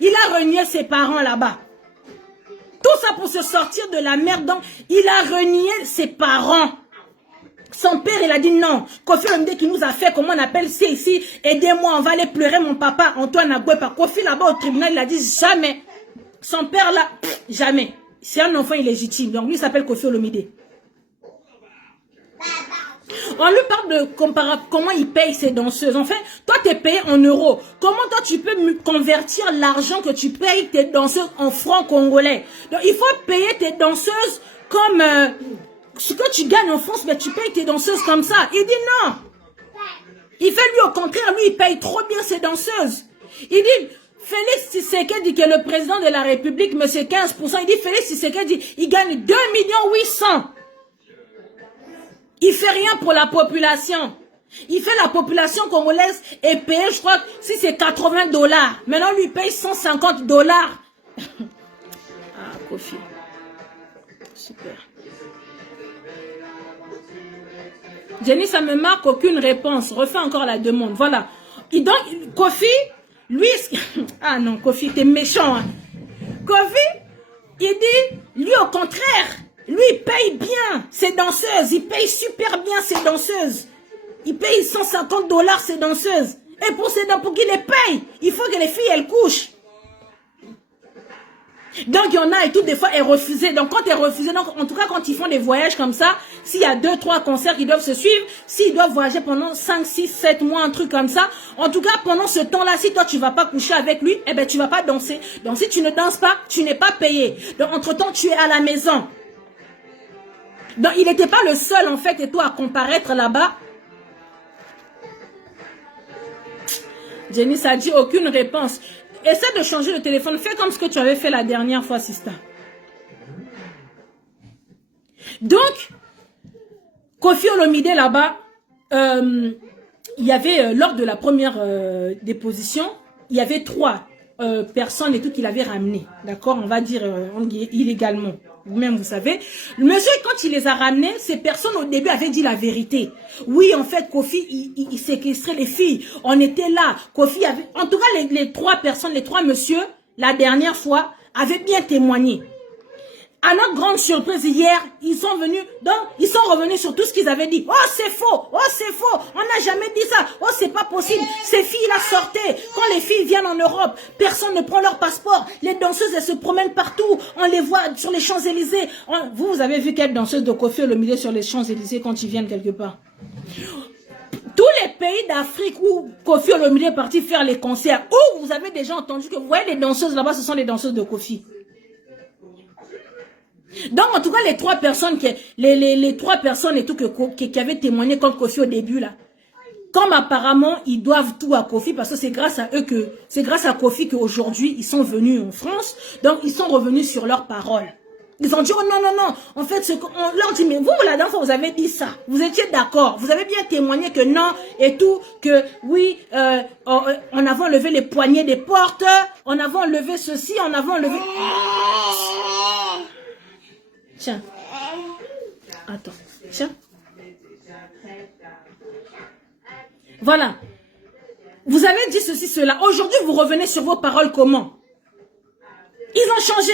Il a renié ses parents là-bas. Tout ça pour se sortir de la merde. Donc, il a renié ses parents. Son père, il a dit non. Kofi Olomide qui nous a fait, comment on appelle ça ici, aidez-moi, on va aller pleurer mon papa, Antoine Agwepa. Kofi là-bas au tribunal, il a dit jamais. Son père là, jamais. C'est un enfant illégitime. Donc, lui, il s'appelle Kofi Olomide. On lui parle de comment il paye ses danseuses. Enfin, toi, tu es payé en euros. Comment toi, tu peux convertir l'argent que tu payes tes danseuses en francs congolais? Donc, il faut payer tes danseuses comme ce que tu gagnes en France, mais tu payes tes danseuses comme ça. Il dit non. Il fait lui au contraire, lui, il paye trop bien ses danseuses. Il dit, Félix Tshisekedi, qui est le président de la République, mais c'est 15%. Il dit, Félix Tshisekedi, il gagne 2 800 000. Il fait rien pour la population. Il fait la population congolaise et paye, je crois, si c'est 80 $. Maintenant, lui paye 150 $. Ah, Kofi. super. Jenny, ça me marque aucune réponse. Refais encore la demande. Voilà. Et donc, Kofi, lui... Ah non, Kofi, t'es méchant. Hein. Kofi, il dit, lui au contraire, lui il paye bien ses danseuses. Il paye super bien ses danseuses. Il paye 150 $ ses danseuses. Et pour qu'il les paye, il faut que les filles, elles couchent. Donc, il y en a et tout, des fois, elles refusent. Donc, quand elles refusent, donc, en tout cas, quand ils font des voyages comme ça, s'il y a 2, 3 concerts qui doivent se suivre, s'ils doivent voyager pendant 5, 6, 7 mois, un truc comme ça, en tout cas, pendant ce temps-là, si toi, tu vas pas coucher avec lui, eh ben, tu vas pas danser. Donc, si tu ne danses pas, tu n'es pas payé. Donc, entre-temps, tu es à la maison. Donc, il n'était pas le seul, en fait, et toi, à comparaître là-bas. Jenny, ça dit aucune réponse. Essaie de changer le téléphone. Fais comme ce que tu avais fait la dernière fois, Sista. Donc, Kofi Olomide là-bas, il y avait, lors de la première déposition, il y avait 3 personnes et tout qu'il avait ramenées. D'accord? On va dire illégalement. Vous-même, vous savez. Le monsieur, quand il les a ramenés, ces personnes au début avaient dit la vérité. Oui, en fait, Kofi, il séquestrait les filles. On était là. Kofi avait... En tout cas, les 3 personnes, les 3 messieurs, la dernière fois, avaient bien témoigné. À notre grande surprise, hier, ils sont venus, donc, ils sont revenus sur tout ce qu'ils avaient dit. Oh, c'est faux! Oh, c'est faux! On n'a jamais dit ça! Oh, c'est pas possible! Ces filles-là sortaient! Quand les filles viennent en Europe, personne ne prend leur passeport. Les danseuses, elles se promènent partout. On les voit sur les Champs-Élysées. Vous avez vu quelle danseuse de Kofi Olomide sur les Champs-Élysées quand ils viennent quelque part? Tous les pays d'Afrique où Kofi Olomide est parti faire les concerts, où vous avez déjà entendu que vous voyez les danseuses là-bas, ce sont les danseuses de Kofi. Donc, en tout cas, les 3 personnes les 3 personnes et tout qui avaient témoigné contre Kofi au début, là, comme apparemment, ils doivent tout à Kofi, parce que c'est grâce à eux c'est grâce à Kofi qu'aujourd'hui, ils sont venus en France, donc ils sont revenus sur leurs paroles. Ils ont dit, oh non, non, non, en fait, on leur dit, mais vous, la dernière fois, vous avez dit ça, vous étiez d'accord, vous avez bien témoigné que non, et tout, que oui, on avait enlevé les poignées des portes, on avait enlevé ceci, on avait enlevé... Tiens. Attends. Tiens. Voilà. Vous avez dit ceci, cela. Aujourd'hui, vous revenez sur vos paroles comment? Ils ont changé.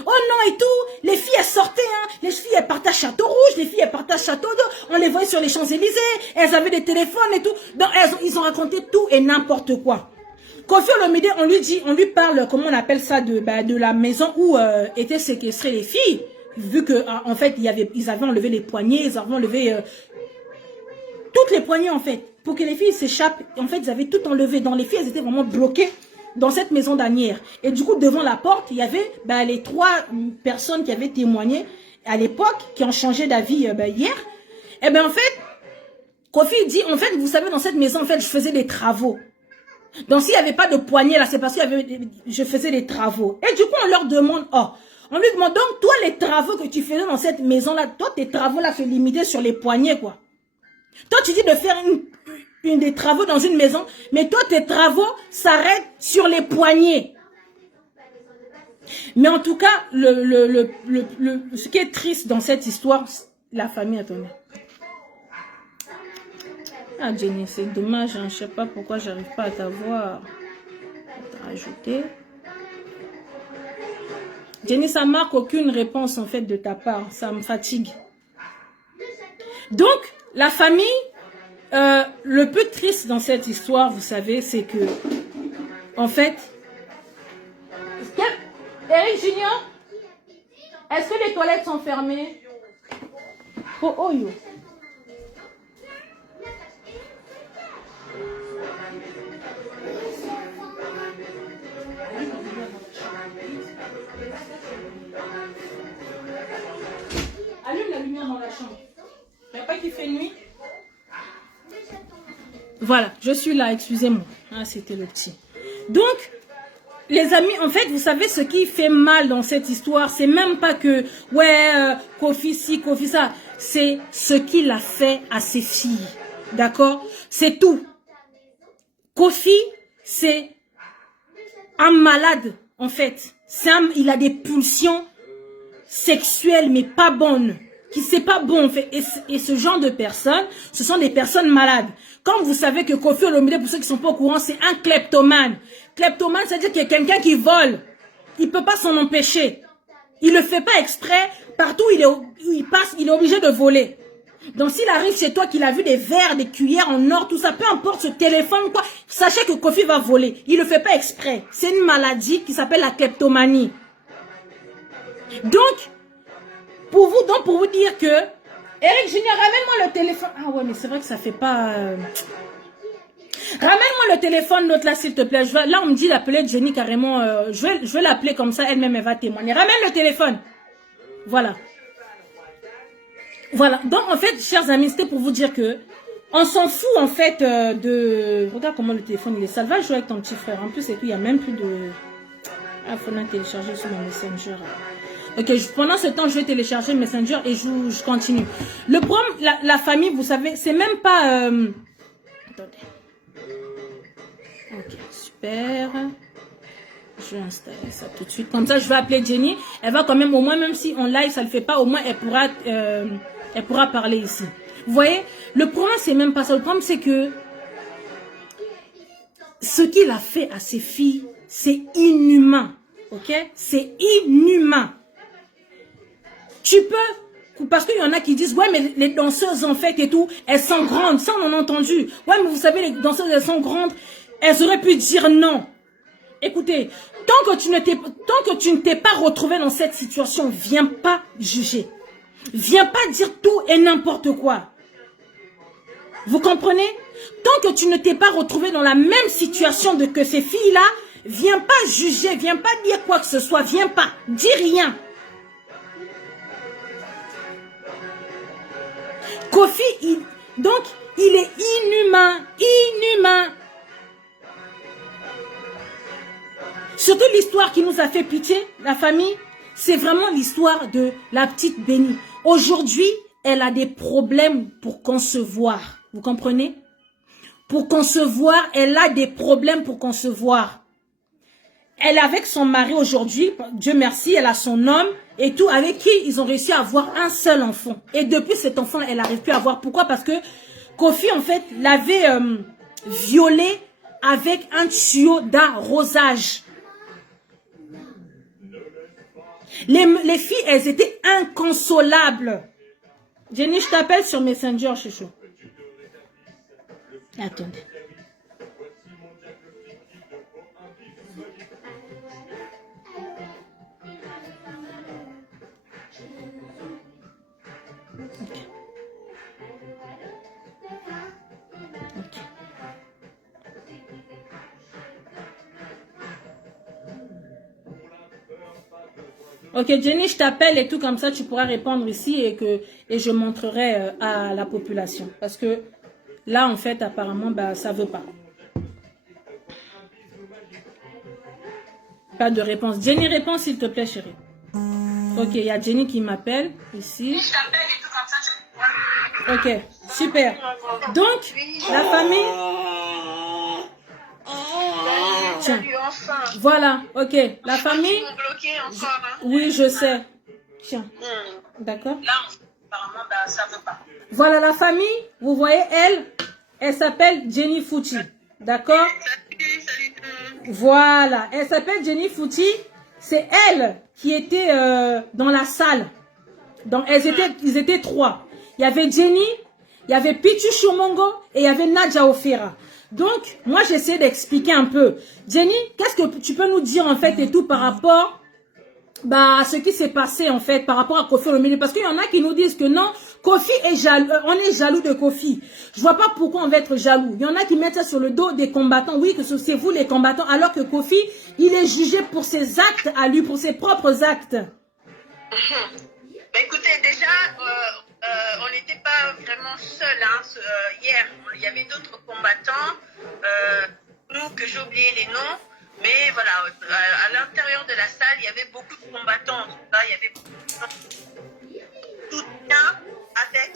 Oh non et tout. Les filles, elles sortaient. Hein. Les filles, elles partaient à Château-Rouge. Les filles, elles partaient à Château-d'Eau. On les voyait sur les Champs-Élysées. Elles avaient des téléphones et tout. Donc, ils ont raconté tout et n'importe quoi. Kofi Olomide, on lui parle, comment on appelle ça, de la maison où étaient séquestrées les filles. Vu que en fait ils avaient enlevé les poignées, ils avaient enlevé toutes les poignées en fait pour que les filles s'échappent. En fait ils avaient tout enlevé. Dans les filles elles étaient vraiment bloquées dans cette maison d'Anières. Et du coup devant la porte il y avait les 3 personnes qui avaient témoigné à l'époque qui ont changé d'avis hier. Et ben en fait Kofi dit en fait vous savez dans cette maison en fait je faisais des travaux. Donc s'il n'y avait pas de poignée là c'est parce que je faisais des travaux. Et du coup on leur demande on lui demande donc, toi, les travaux que tu faisais dans cette maison-là, toi, tes travaux-là se limitaient sur les poignets, quoi. Toi, tu dis de faire des travaux dans une maison, mais toi, tes travaux s'arrêtent sur les poignets. Mais en tout cas, ce qui est triste dans cette histoire, la famille, attendez. Ah, Jenny, c'est dommage, hein, je sais pas pourquoi j'arrive pas à t'avoir. Ajouter. Jenny, ça marque aucune réponse en fait de ta part. Ça me fatigue. Donc, la famille, le plus triste dans cette histoire, vous savez, c'est que, en fait... Eric Junior, est-ce que les toilettes sont fermées? Oh, yo. Allume la lumière dans la chambre. Il n'y a pas qu'il fait nuit. Voilà, je suis là, excusez-moi. Ah, c'était le petit. Donc, les amis, en fait, vous savez ce qui fait mal dans cette histoire, c'est même pas que, Kofi ci, Kofi ça. C'est ce qu'il a fait à ses filles. D'accord? C'est tout. Kofi, c'est un malade, en fait. Il a des pulsions. sexuelle, mais pas bonne, qui c'est pas bon en fait. Et ce genre de personnes, ce sont des personnes malades. Comme vous savez que Koffi Olomide, pour ceux qui sont pas au courant, c'est un kleptomane. Kleptomane, c'est-à-dire qu'il y a quelqu'un qui vole. Il peut pas s'en empêcher. Il le fait pas exprès. Partout où il passe, il est obligé de voler. Donc s'il arrive chez toi, qu'il a vu des verres, des cuillères en or, tout ça, peu importe ce téléphone, quoi, sachez que Koffi va voler. Il le fait pas exprès. C'est une maladie qui s'appelle la kleptomanie. Donc, pour vous dire que, Eric Junior, ramène-moi le téléphone. Ah ouais, mais c'est vrai que ça fait pas... Ramène-moi le téléphone, l'autre là, s'il te plaît. Là, on me dit d'appeler Jenny carrément. Je vais l'appeler comme ça, elle-même, elle va témoigner. Ramène le téléphone. Voilà. Voilà. Donc, en fait, chers amis, c'était pour vous dire que on s'en fout, en fait, de... Regarde comment le téléphone, il est sale. Va jouer avec ton petit frère. En plus, et puis, il n'y a même plus de... Ah, il faudra télécharger sur mon Messenger. Ok, pendant ce temps, je vais télécharger Messenger et je continue. Le problème, la famille, vous savez, c'est même pas... Attendez. Ok, super. Je vais installer ça tout de suite. Comme ça, je vais appeler Jenny. Elle va quand même, au moins, même si en live, ça ne le fait pas, au moins, elle pourra parler ici. Vous voyez, le problème, c'est même pas ça. Le problème, c'est que ce qu'il a fait à ses filles, c'est inhumain. Ok? C'est inhumain. Tu peux... Parce qu'il y en a qui disent, ouais, mais les danseuses, en fait, et tout, elles sont grandes. Ça, on en a entendu. Ouais, mais vous savez, les danseuses, elles sont grandes. Elles auraient pu dire non. Écoutez, tant que tu ne t'es pas retrouvé dans cette situation, viens pas juger. Viens pas dire tout et n'importe quoi. Vous comprenez? Tant que tu ne t'es pas retrouvé dans la même situation que ces filles-là, viens pas juger, viens pas dire quoi que ce soit, viens pas, dis rien. Koffi, donc, il est inhumain, inhumain. Surtout l'histoire qui nous a fait pitié, la famille, c'est vraiment l'histoire de la petite Bénie. Aujourd'hui, elle a des problèmes pour concevoir. Vous comprenez? Pour concevoir, elle a des problèmes pour concevoir. Elle est avec son mari aujourd'hui, Dieu merci, elle a son homme et tout, avec qui ils ont réussi à avoir un seul enfant. Et depuis cet enfant, elle n'arrive plus à avoir. Pourquoi? Parce que Koffi, en fait, l'avait violée avec un tuyau d'arrosage. Les filles, elles étaient inconsolables. Jenny, je t'appelle sur Messenger, chouchou. Attendez. Ok, Jenny, je t'appelle et tout comme ça, tu pourras répondre ici et je montrerai à la population. Parce que là, en fait, apparemment, bah, ça ne veut pas. Pas de réponse. Jenny, réponds s'il te plaît, chérie. Ok, il y a Jenny qui m'appelle ici. Je t'appelle et tout comme ça. Ok, super. Donc, la famille... Tiens. Voilà, ok. La famille... Encore, hein. Oui, je sais. Tiens. D'accord. Là, apparemment, bah, ça veut pas. Voilà la famille. Vous voyez, elle s'appelle Jenny Fouti. D'accord. Salut. Voilà. Elle s'appelle Jenny Fouti. C'est elle qui était dans la salle. Donc, ils étaient trois. Il y avait Jenny, il y avait Pichu Shumongo et il y avait Nadja Ofera. Donc, moi, j'essaie d'expliquer un peu. Jenny, qu'est-ce que tu peux nous dire, en fait, et tout par rapport à ce qui s'est passé, en fait, par rapport à Koffi Olomide? Parce qu'il y en a qui nous disent que non, Koffi est jaloux, on est jaloux de Koffi. Je vois pas pourquoi on va être jaloux. Il y en a qui mettent ça sur le dos des combattants. Oui, que c'est vous, les combattants, alors que Koffi, il est jugé pour ses actes à lui, pour ses propres actes. Bah, écoutez, déjà, on n'était pas vraiment seuls. Hein, hier, il y avait d'autres combattants, nous que j'ai oublié les noms, mais voilà, à l'intérieur de la salle, il y avait beaucoup de combattants. En tout cas, il y avait beaucoup de soutien avec.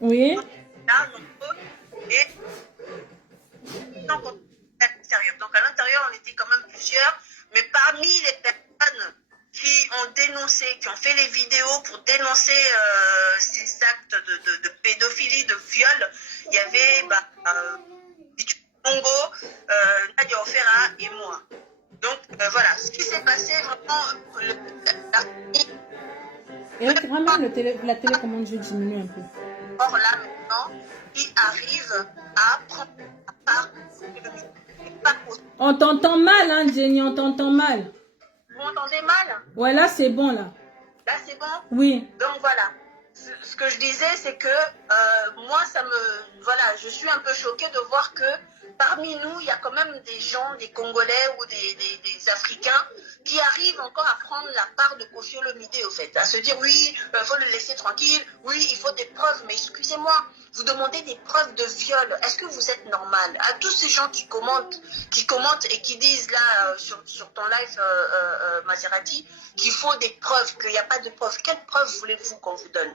Oui. Et donc à l'intérieur, on était quand même plusieurs, mais parmi les personnes qui dénoncé, qui ont fait les vidéos pour dénoncer ces actes de pédophilie, de viol. Il y avait Congo, Nadia Ofera et moi. Donc voilà, ce qui s'est passé vraiment... Eric, ramène la télécommande, je diminue un peu. Or là maintenant, il arrive à prendre la part. On t'entend mal, hein, Jenny, on t'entend mal. Vous m'entendez mal? Ouais, là, c'est bon, là. Là, c'est bon? Oui. Donc voilà. Ce que je disais, c'est que moi, voilà, je suis un peu choquée de voir que parmi nous, il y a quand même des gens, des Congolais ou des Africains qui arrivent encore à prendre la part de Koffi Olomide, au fait. À se dire, oui, il faut le laisser tranquille, oui, il faut des preuves. Mais excusez-moi, vous demandez des preuves de viol. Est-ce que vous êtes normal? À tous ces gens qui commentent et qui disent là, sur ton live, Maserati, qu'il faut des preuves, qu'il n'y a pas de preuves. Quelles preuves voulez-vous qu'on vous donne?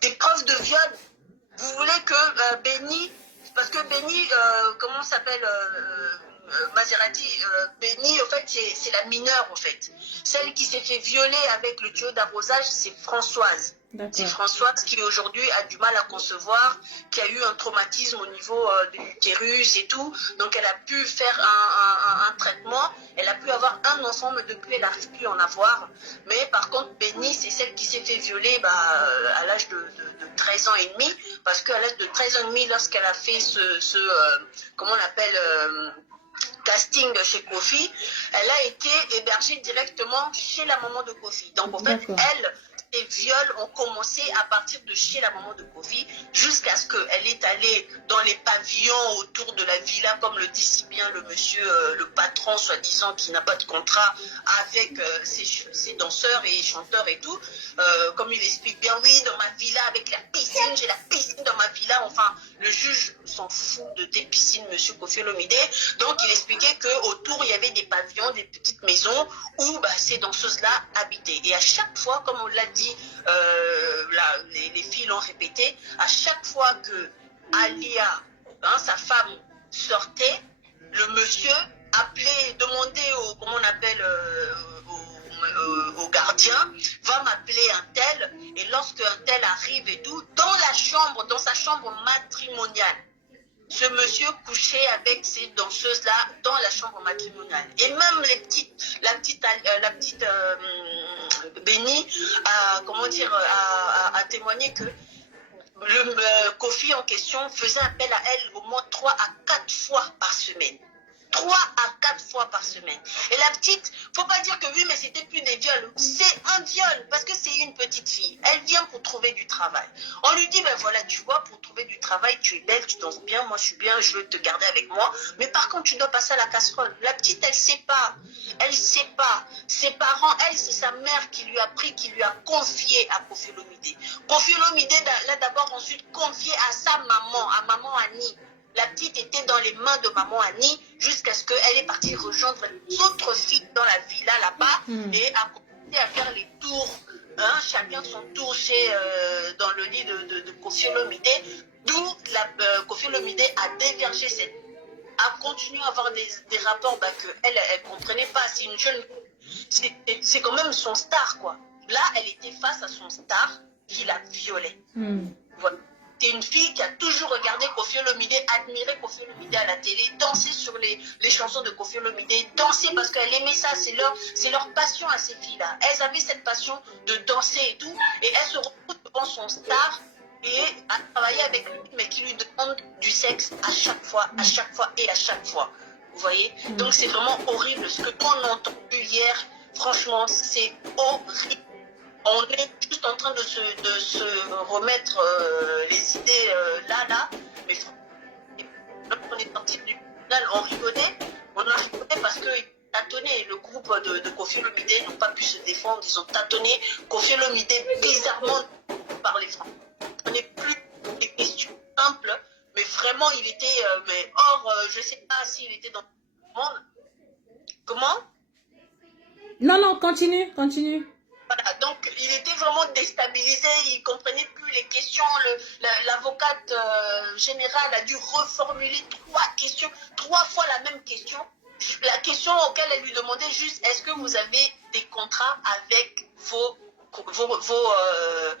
Des preuves de viol? Vous voulez que Béni, parce que Béni, comment s'appelle Maserati, Béni, en fait, c'est la mineure, en fait. Celle qui s'est fait violer avec le tuyau d'arrosage, c'est Françoise. C'est Françoise qui aujourd'hui a du mal à concevoir, qui a eu un traumatisme au niveau de l'utérus et tout. Donc elle a pu faire un traitement, elle a pu avoir un enfant, mais depuis elle n'arrive plus à en avoir. Mais par contre, Béni, c'est celle qui s'est fait violer à l'âge de 13 ans et demi. Parce qu'à l'âge de 13 ans et demi, lorsqu'elle a fait comment on appelle casting chez Koffi, elle a été hébergée directement chez la maman de Koffi. Donc en fait, les viols ont commencé à partir de chez la maman de Koffi jusqu'à ce qu'elle est allée dans les pavillons autour de la villa, comme le dit si bien le monsieur, le patron soi-disant qui n'a pas de contrat avec ses danseurs et chanteurs et tout. Comme il explique bien, oui, dans ma villa avec la piscine, j'ai la piscine dans ma villa. Enfin, le juge s'en fout de tes piscines, monsieur Koffi Olomide. Donc il expliquait qu'autour il y avait des pavillons, des petites maisons où ces danseuses-là habitaient. Et à chaque fois, comme on l'a dit, les filles l'ont répété, à chaque fois que Alia, sa femme, sortait, le monsieur appelait, demandait au, comment on appelle, au gardien, va m'appeler un tel, et lorsque un tel arrive et tout, dans sa chambre matrimoniale, ce monsieur couchait avec ces danseuses-là dans la chambre matrimoniale. Et même la petite Béni a témoigné que le Koffi en question faisait appel à elle au moins 3 à 4 fois par semaine. 3 à 4 fois par semaine. Et la petite, faut pas dire que oui, mais c'était plus des viols. C'est un viol, parce que c'est une petite fille. Elle vient pour trouver du travail. On lui dit, ben voilà, tu vois, pour trouver du travail, tu es belle, tu danses bien, moi je suis bien, je veux te garder avec moi. Mais par contre, tu dois passer à la casserole. La petite, elle sait pas. Elle sait pas. Ses parents, elle, c'est sa mère qui lui a pris, qui lui a confié à Koffi Olomide. Koffi Olomide l'a d'abord ensuite confié à sa maman, à maman Annie. La petite était dans les mains de maman Annie jusqu'à ce qu'elle est partie rejoindre les autres filles dans la villa là-bas et a commencé à faire les tours, chacun son tour dans le lit de Koffi Olomide, d'où Koffi Olomide a dévergé a continué à avoir des rapports qu'elle ne comprenait pas. C'est une jeune, c'est quand même son star, quoi. Là, elle était face à son star qui la violait. Voilà. C'est une fille qui a toujours regardé Koffi Olomide, admiré Koffi Olomide à la télé, dansé sur les chansons de Koffi Olomide, danser parce qu'elle aimait ça, c'est leur passion à ces filles-là. Elles avaient cette passion de danser et tout, et elles se retrouvent devant son star et à travailler avec lui, mais qui lui demande du sexe à chaque fois et à chaque fois. Vous voyez? Donc c'est vraiment horrible. Ce qu'on a entendu hier, franchement, c'est horrible. On est juste en train de se remettre les idées là, mais lorsqu'on est sorti du final, on a rigolé parce que tâtonné, le groupe de Koffi Olomide n'ont pas pu se défendre, ils ont tâtonné. Koffi Olomide bizarrement par les Français. On n'est plus des questions simples, mais vraiment il était, je ne sais pas s'il était dans le monde. Comment? Non, continue. Voilà, donc il était vraiment déstabilisé, il ne comprenait plus les questions. L'avocate générale a dû reformuler 3 questions, 3 fois la même question. La question auquel elle lui demandait juste, est-ce que vous avez des contrats avec vos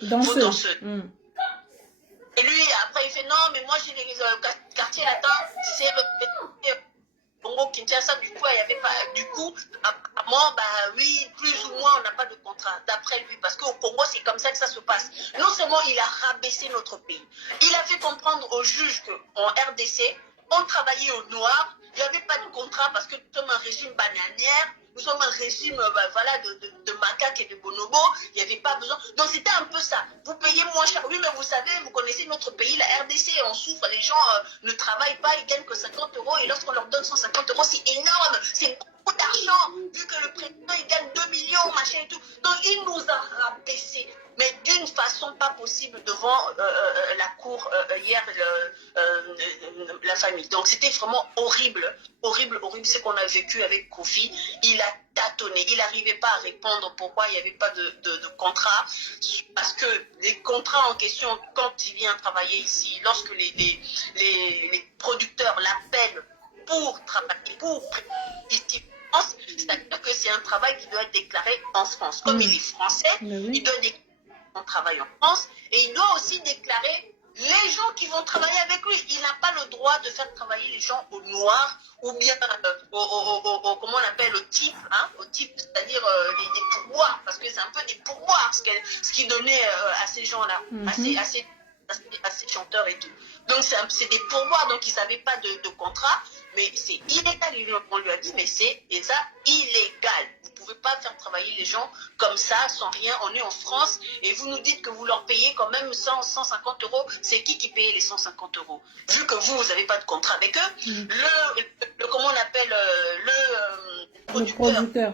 danseuses. Et lui, après, il fait non, mais moi j'ai les quartiers latins, c'est Congo Kinshasa, du coup, il y avait pas. Du coup, apparemment, bah oui, plus ou moins, on n'a pas de contrat, d'après lui, parce qu'au Congo, c'est comme ça que ça se passe. Non seulement il a rabaissé notre pays, il a fait comprendre aux juges qu'en RDC, on travaillait au noir, il n'y avait pas de contrat parce que nous sommes un régime bananière. Nous sommes un régime voilà, de macaques et de bonobos. Il n'y avait pas besoin. Donc c'était un peu ça. Vous payez moins cher. Oui, mais vous savez, vous connaissez notre pays, la RDC, on souffre. Les gens ne travaillent pas, ils gagnent que 50 euros. Et lorsqu'on leur donne 150 euros, c'est énorme. C'est beaucoup d'argent. Vu que le président, il gagne 2 millions, machin et tout. Donc il nous a rabaissé. Mais d'une façon pas possible devant la cour hier, la famille. Donc c'était vraiment horrible, horrible, horrible ce qu'on a vécu avec Kofi. Il a tâtonné, il n'arrivait pas à répondre pourquoi il n'y avait pas de contrat. Parce que les contrats en question, quand il vient travailler ici, lorsque les producteurs l'appellent pour travailler, pour ici, c'est-à-dire que c'est un travail qui doit être déclaré en France. Comme il est français, il doit déclarer son travail en France et il doit aussi déclarer les gens qui vont travailler avec lui. Il n'a pas le droit de faire travailler les gens au noir ou bien comment on appelle, au type, hein, au type, c'est-à-dire des pourboires, parce que c'est un peu des pourboires ce qu'il donnait à ces gens-là, à ces chanteurs et tout. Donc c'est des pourboires, donc ils n'avaient pas de contrat, mais c'est illégal. On lui a dit, mais c'est illégal. Vous ne pouvez pas faire travailler les gens comme ça, sans rien. On est en France et vous nous dites que vous leur payez quand même 150 euros. C'est qui payait les 150 euros? Vu que vous n'avez pas de contrat avec eux, comment on appelle, le producteur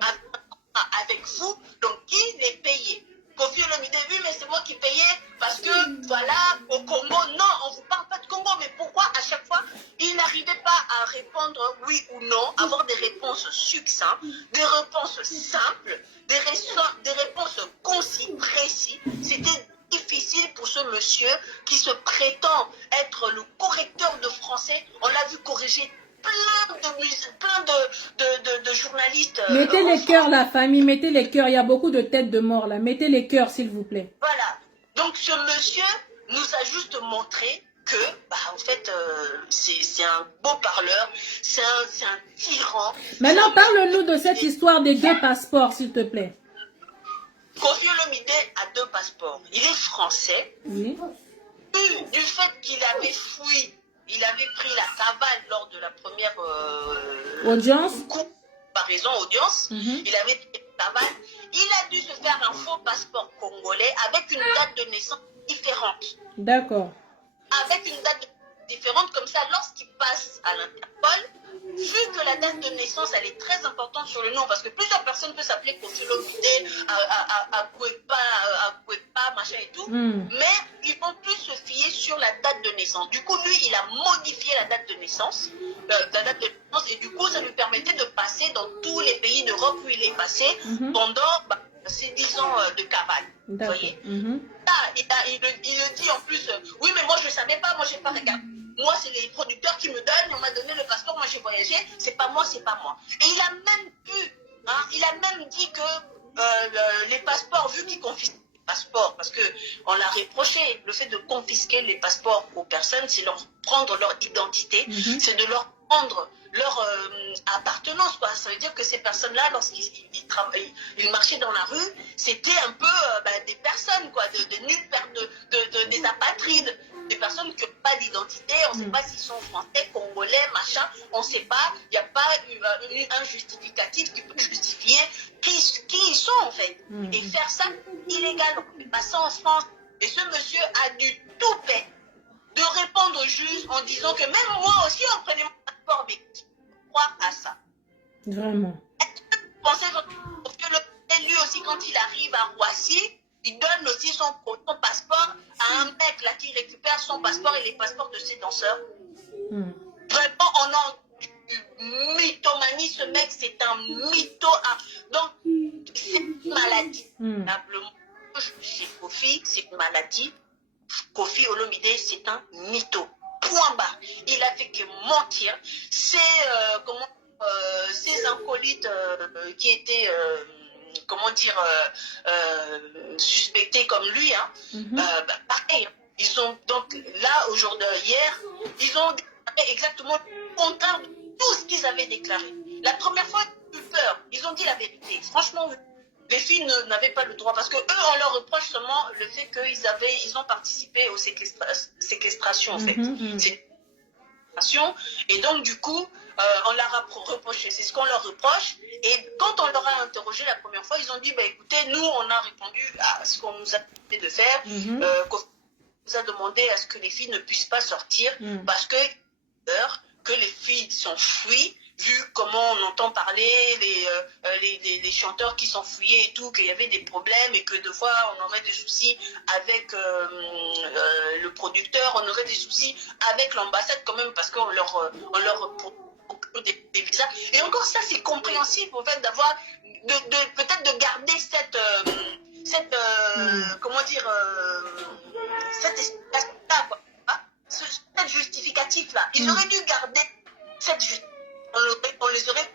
avec vous, donc qui les payait? Kofi Olomide, oui, mais c'est moi qui payais parce que, voilà, au Congo, non, on ne vous parle pas de Congo, mais pourquoi à chaque fois, il n'arrivait pas à répondre oui ou non, avoir des réponses succinctes, des réponses simples, des réponses concises, précises. C'était difficile pour ce monsieur qui se prétend être le correcteur de français. On l'a vu corriger plein de journalistes. Mettez les cœurs, la famille, mettez les cœurs. Il y a beaucoup de têtes de mort là. Mettez les cœurs, s'il vous plaît. Voilà. Donc ce monsieur nous a juste montré que, en fait, c'est un beau parleur, c'est un tyran. Maintenant, parle-nous de cette histoire des 2 passeports, s'il te plaît. Kofi Olomide a 2 passeports. Il est français. Oui. Du fait qu'il avait fui, il avait pris la cavale lors de la première audience. Comparaison audience. Il avait pris la cavale. Il a dû se faire un faux passeport congolais avec une date de naissance différente. D'accord. Avec une date différente, comme ça, lorsqu'il passe à l'Interpol, vu que la date de naissance, elle est très importante sur le nom, parce que plusieurs personnes peuvent s'appeler Kofi Olomide, Akwepa, machin et tout, mais ils vont plus se fier sur la date de naissance. Du coup, lui, il a modifié la date de naissance, et du coup, ça lui permettait de passer dans tous les pays d'Europe où il est passé pendant ces 10 ans de cavale. Vous voyez? Il le dit en plus, oui, mais moi je ne savais pas, moi j'ai pas regardé. Moi, c'est les producteurs qui me donnent, on m'a donné le passeport, moi j'ai voyagé, c'est pas moi, c'est pas moi. Et il a même il a même dit que les passeports, vu qu'ils confisquent les passeports, parce qu'on l'a reproché, le fait de confisquer les passeports aux personnes, c'est leur prendre leur identité, c'est de leur prendre leur appartenance, quoi. Ça veut dire que ces personnes-là, lorsqu'ils marchaient dans la rue, c'était un peu des personnes, quoi, des apatrides, des personnes qui n'ont pas d'identité, on ne sait pas s'ils sont français, congolais, machin, on ne sait pas, il n'y a pas un justificatif qui peut justifier qui ils sont, en fait. Et faire ça illégal, passer en France. Et ce monsieur a dû tout faire de répondre au juge en disant que même moi aussi, on prenait mon passeport, mais qui croit à ça? Vraiment. Est-ce que vous pensez que lui aussi, quand il arrive à Roissy, il donne aussi son passeport à un mec là qui récupère son passeport et les passeports de ses danseurs? Vraiment, on a une mythomanie, ce mec, c'est un mytho. Donc, c'est une maladie. Simplement, chez Kofi, c'est une maladie. Kofi Olomide, c'est un mytho. Point barre. Il a fait que mentir. C'est ces acolytes qui étaient comment dire, suspectés comme lui, hein, pareil. Hein. Ils ont, donc là, aujourd'hui, hier, ils ont déclaré exactement le contraire de tout ce qu'ils avaient déclaré. La première fois, ils ont eu peur. Ils ont dit la vérité. Franchement, les filles n'avaient pas le droit. Parce que eux, on leur reproche seulement le fait ils ont participé aux séquestrations, en fait. Et donc, du coup, on leur a reproché. C'est ce qu'on leur reproche. Et quand on leur a interrogé la première fois, ils ont dit, bah, écoutez, nous, on a répondu à ce qu'on nous a demandé de faire. Qu'on nous a demandé à ce que les filles ne puissent pas sortir parce que les filles s'enfuient, vu comment on entend parler les chanteurs qui s'enfuyaient et tout, qu'il y avait des problèmes et que des fois on aurait des soucis avec le producteur, on aurait des soucis avec l'ambassade quand même parce qu'on leur procure des visas. Et encore ça, c'est compréhensible en fait d'avoir, peut-être de garder comment dire, cette explication-là, quoi. Hein? Cette justificatif-là. Ils auraient dû garder cette justificatif. On les aurait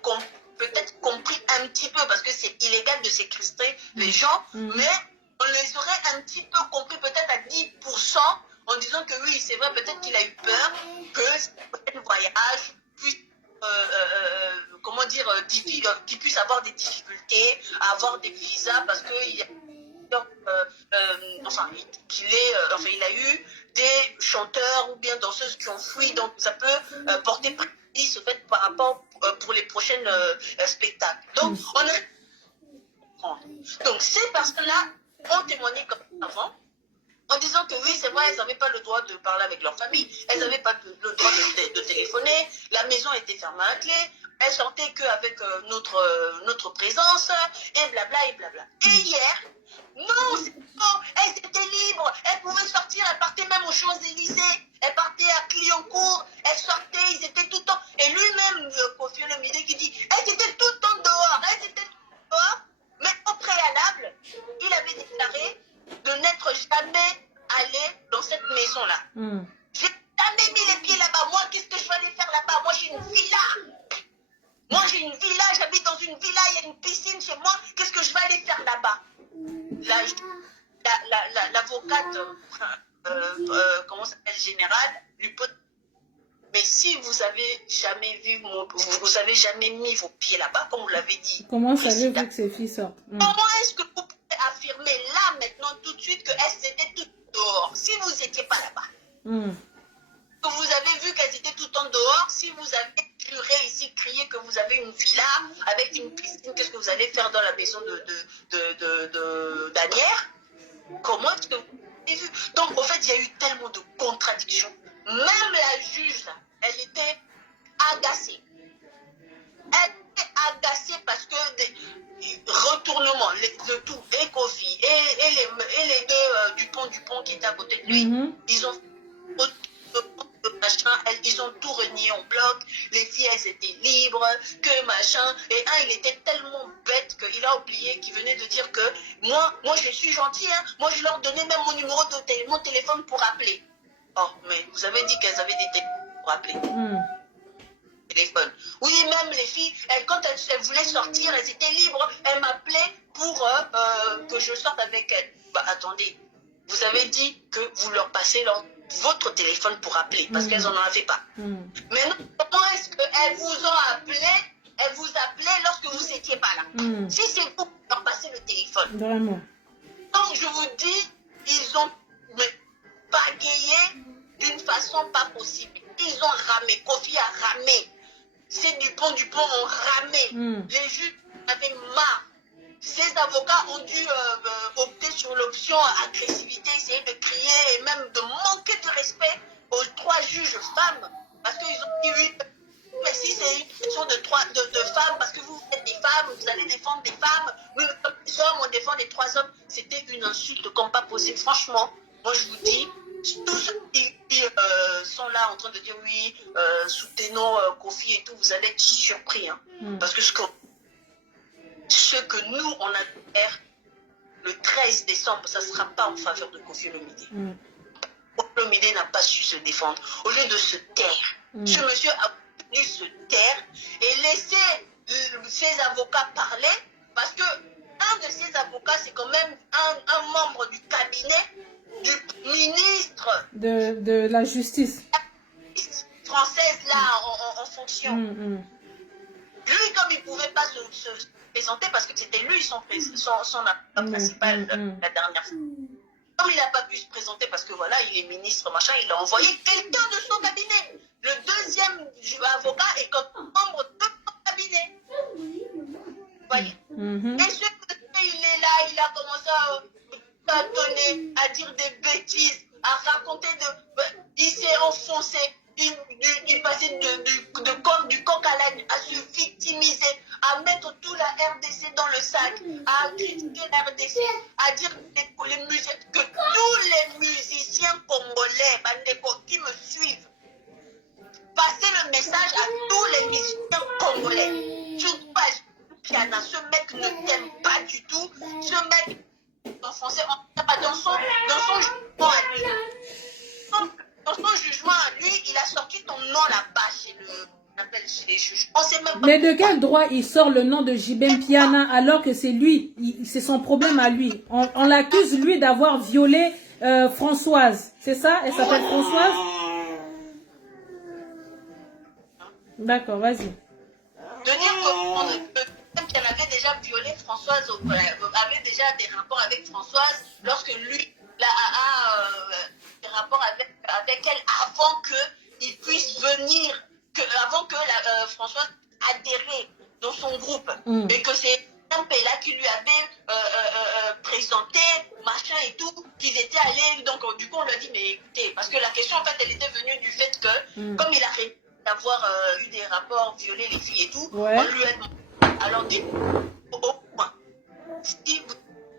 peut-être compris un petit peu, parce que c'est illégal de séquestrer les gens, mais on les aurait un petit peu compris, peut-être à 10%, en disant que oui, c'est vrai, peut-être qu'il a eu peur que le voyage puisse, comment dire, qu'il puisse avoir des difficultés à avoir des visas, parce qu'il y a il a eu des chanteurs ou bien danseuses qui ont fui, donc ça peut porter préjudice au fait par rapport pour les prochaines spectacles. Donc, donc ces personnes-là ont témoigné comme avant, en disant que oui, c'est vrai, elles n'avaient pas le droit de parler avec leur famille, elles n'avaient pas le droit de téléphoner, la maison était fermée à clé, elles sortaient qu'avec notre présence, et blabla, et blabla. Et hier, non, c'est bon, elles étaient libres, elles pouvaient sortir, elles partaient même aux Champs-Élysées, elles partaient à Clignancourt, elles sortaient, ils étaient tout le temps, et lui-même, Koffi Olomide qui dit, elles étaient tout le temps dehors, mais au préalable, il avait déclaré de n'être jamais allé dans cette maison-là. J'ai jamais mis les pieds là-bas. Moi, qu'est-ce que je vais aller faire là-bas? Moi, j'ai une villa. Moi, j'ai une villa. J'habite dans une villa. Il y a une piscine chez moi. Qu'est-ce que je vais aller faire là-bas? L'avocate, comment s'appelle, générale, lui pose. Mais si vous avez jamais vu vous avez jamais mis vos pieds là-bas, comme vous l'avez dit. Comment savez-vous que ces filles sortent? Comment est-ce que vous pouvez affirmer là, maintenant, tout de suite, qu'elles étaient toutes dehors, si vous n'étiez pas là-bas? Que vous avez vu qu'elles étaient tout le temps dehors, si vous avez juré ici, crié que vous avez une villa avec une piscine, qu'est-ce que vous allez faire dans la maison d'Anière? Comment est-ce que vous avez vu? Donc, en fait, il y a eu tellement de contradictions. Même la juge, là, elle était agacée. Elle était agacée parce que des retournements, le tout, et Koffi, et les deux Dupont qui étaient à côté de lui, ils ont machin, ils ont tout renié en bloc, les filles elles étaient libres, que machin, et il était tellement bête qu'il a oublié qu'il venait de dire que moi je suis gentil, hein, moi je leur donnais même mon numéro de mon téléphone pour appeler. Oh, mais vous avez dit qu'elles avaient des téléphones pour appeler. Téléphone. Oui, même les filles, quand elles voulaient sortir, elles étaient libres, elles m'appelaient pour que je sorte avec elles. Bah attendez, vous avez dit que vous leur passez votre téléphone pour appeler, parce qu'elles n'en avaient pas. Mais non, comment est-ce qu'elles vous ont appelé, elles vous appelaient lorsque vous n'étiez pas là? Si c'est vous qui leur passez le téléphone. Vraiment. Donc je vous dis, ils ont pagayé d'une façon pas possible. Ils ont ramé, Koffi a ramé. Ces Dupont ont ramé. Les juges avaient marre. Ces avocats ont dû opter sur l'option agressivité, essayer de crier et même de manquer de respect aux 3 juges femmes. Parce qu'ils ont dit oui, mais si c'est une question de femmes, parce que vous êtes des femmes, vous allez défendre des femmes, nous sommes des hommes, on défend les 3 hommes. C'était une insulte comme pas possible. Franchement, moi je vous dis, tous ceux qui sont là en train de dire oui, soutenons Koffi et tout, vous allez être surpris. Hein, parce que ce que nous, on a fait le 13 décembre, ça ne sera pas en faveur de Koffi Olomide. Koffi Olomide n'a pas su se défendre. Au lieu de se taire, ce monsieur a voulu se taire et laisser ses avocats parler parce que, de la justice française là en fonction. Lui, comme il ne pouvait pas se présenter parce que c'était lui son avocat principal la dernière fois. Comme il n'a pas pu se présenter parce que voilà, il est ministre, machin, il a envoyé quelqu'un de son cabinet. Le deuxième avocat est comme membre de son cabinet. Vous voyez? Et ce que il est là, il a commencé à tâtonner, à dire des bêtises, à raconter il s'est enfoncé, il passait du coq à l'âne, à se victimiser, à mettre tout la RDC dans le sac, à critiquer la RDC, à dire que tous les musiciens congolais, Bandeko, qui me suivent, passez le message à tous les musiciens congolais. Surtout pas Piana, ce mec ne t'aime pas du tout. Ce mec enfoncé dans son jugement à lui. Dans son jugement à lui, il a sorti ton nom là-bas chez les juges. On sait même pas. Mais de quel droit il sort le nom de Jibem Piana alors que c'est lui, c'est son problème à lui. On l'accuse lui d'avoir violé Françoise. C'est ça? Elle s'appelle Françoise? D'accord, vas-y. De dire qu'elle avait déjà violé Françoise, avait déjà des rapports avec Françoise lorsque lui a des rapports avec elle avant qu'il puisse venir, avant que Françoise adhère dans son groupe. Et que c'est un là qui lui avait présenté, machin et tout, qu'ils étaient allés. Donc, du coup, on lui a dit, mais écoutez, parce que la question, en fait, elle était venue du fait que, comme il a fait d'avoir eu des rapports, violé les filles et tout, on lui a demandé, alors dites au point, si vous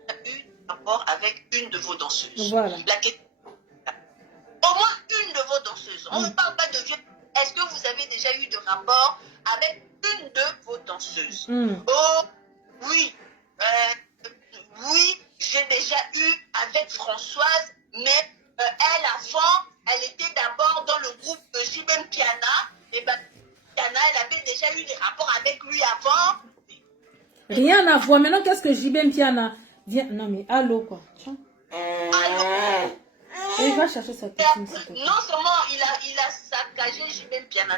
avez eu un rapport avec une de vos danseuses, la question, au moins une de vos danseuses, on ne parle pas de viol, est-ce que vous avez déjà eu de rapport avec une de vos danseuses? Oh, oui, oui, j'ai déjà eu avec Françoise, mais elle, avant, elle était d'abord dans le groupe de Jibem Piana, et ben, Piana, elle avait déjà eu des rapports avec lui avant. Rien à voir. Maintenant, qu'est-ce que Jibem Piana vient? Non, mais allô, quoi. Allô? Et il va chercher sa piscine. Non seulement il a saccagé Jibem Piana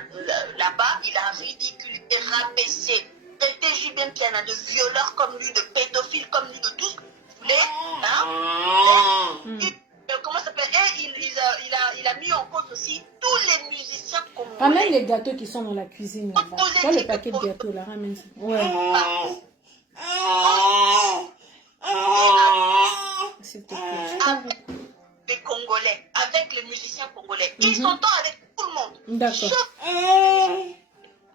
là-bas, il a ridiculisé, rabaissé, traité Jibem Piana de violeur comme lui, de pédophile comme lui, de tout ce que vous voulez. Hein? Comment ça s'appelle? Et il a mis en cause aussi tous les musiciens congolais. Ramène les gâteaux qui sont dans la cuisine là-bas. Toi, le paquet de gâteaux là, ramène ça. Ouais. S'il te plaît. Les Congolais, avec les musiciens congolais. Ils s'entendent avec tout le monde. D'accord.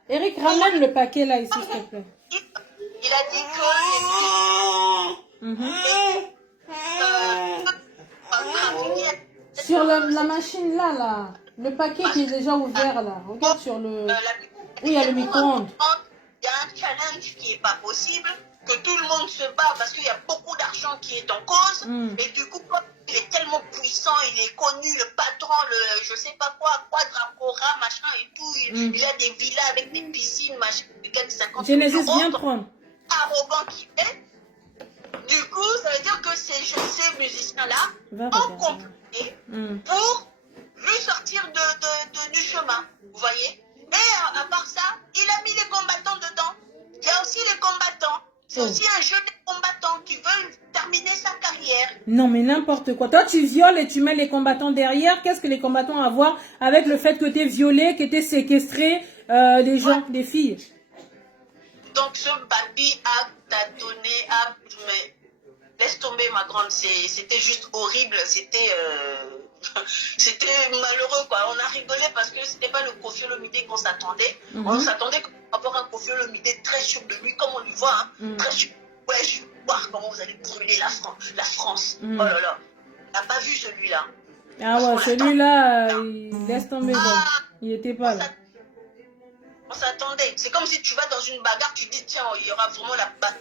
Eric, ramène le paquet là ici, s'il te plaît. Il a dit que les musiciens sur la machine là, le paquet qui est déjà ouvert là. Regarde sur le... où il y a le micro-ondes. Il y a un challenge qui n'est pas possible, que tout le monde se bat parce qu'il y a beaucoup d'argent qui est en cause. Et du coup, il est tellement puissant, il est connu, le patron, le je sais pas quoi, Quadracora, machin et tout. Il a des villas avec des piscines, machin, de 50 Genesis, viens prendre. Arrogant qu'il est. Du coup, ça veut dire que ces musiciens-là ont compris pour lui sortir du chemin. Vous voyez? Et à part ça, il a mis les combattants dedans. Il y a aussi les combattants. C'est aussi un jeu de combattants qui veulent terminer sa carrière. Non, mais n'importe quoi. Toi, tu violes et tu mets les combattants derrière. Qu'est-ce que les combattants ont à voir avec le fait que tu es violé, que tu es séquestré des gens, des filles? Donc, ce baby a tâtonné, mais laisse tomber ma grande, c'était juste horrible, c'était malheureux quoi. On a rigolé parce que c'était pas le Koffi Olomidé qu'on s'attendait. On s'attendait à avoir un Koffi Olomidé très sûr de lui, comme on lui voit, hein, très sûr. Ouais, je vais voir comment vous allez brûler la France. Oh là là, on n'a pas vu celui-là. Ah ouais, celui-là, laisse tomber. Il était pas là. On s'attendait. C'est comme si tu vas dans une bagarre, tu dis tiens, il y aura vraiment la bagarre.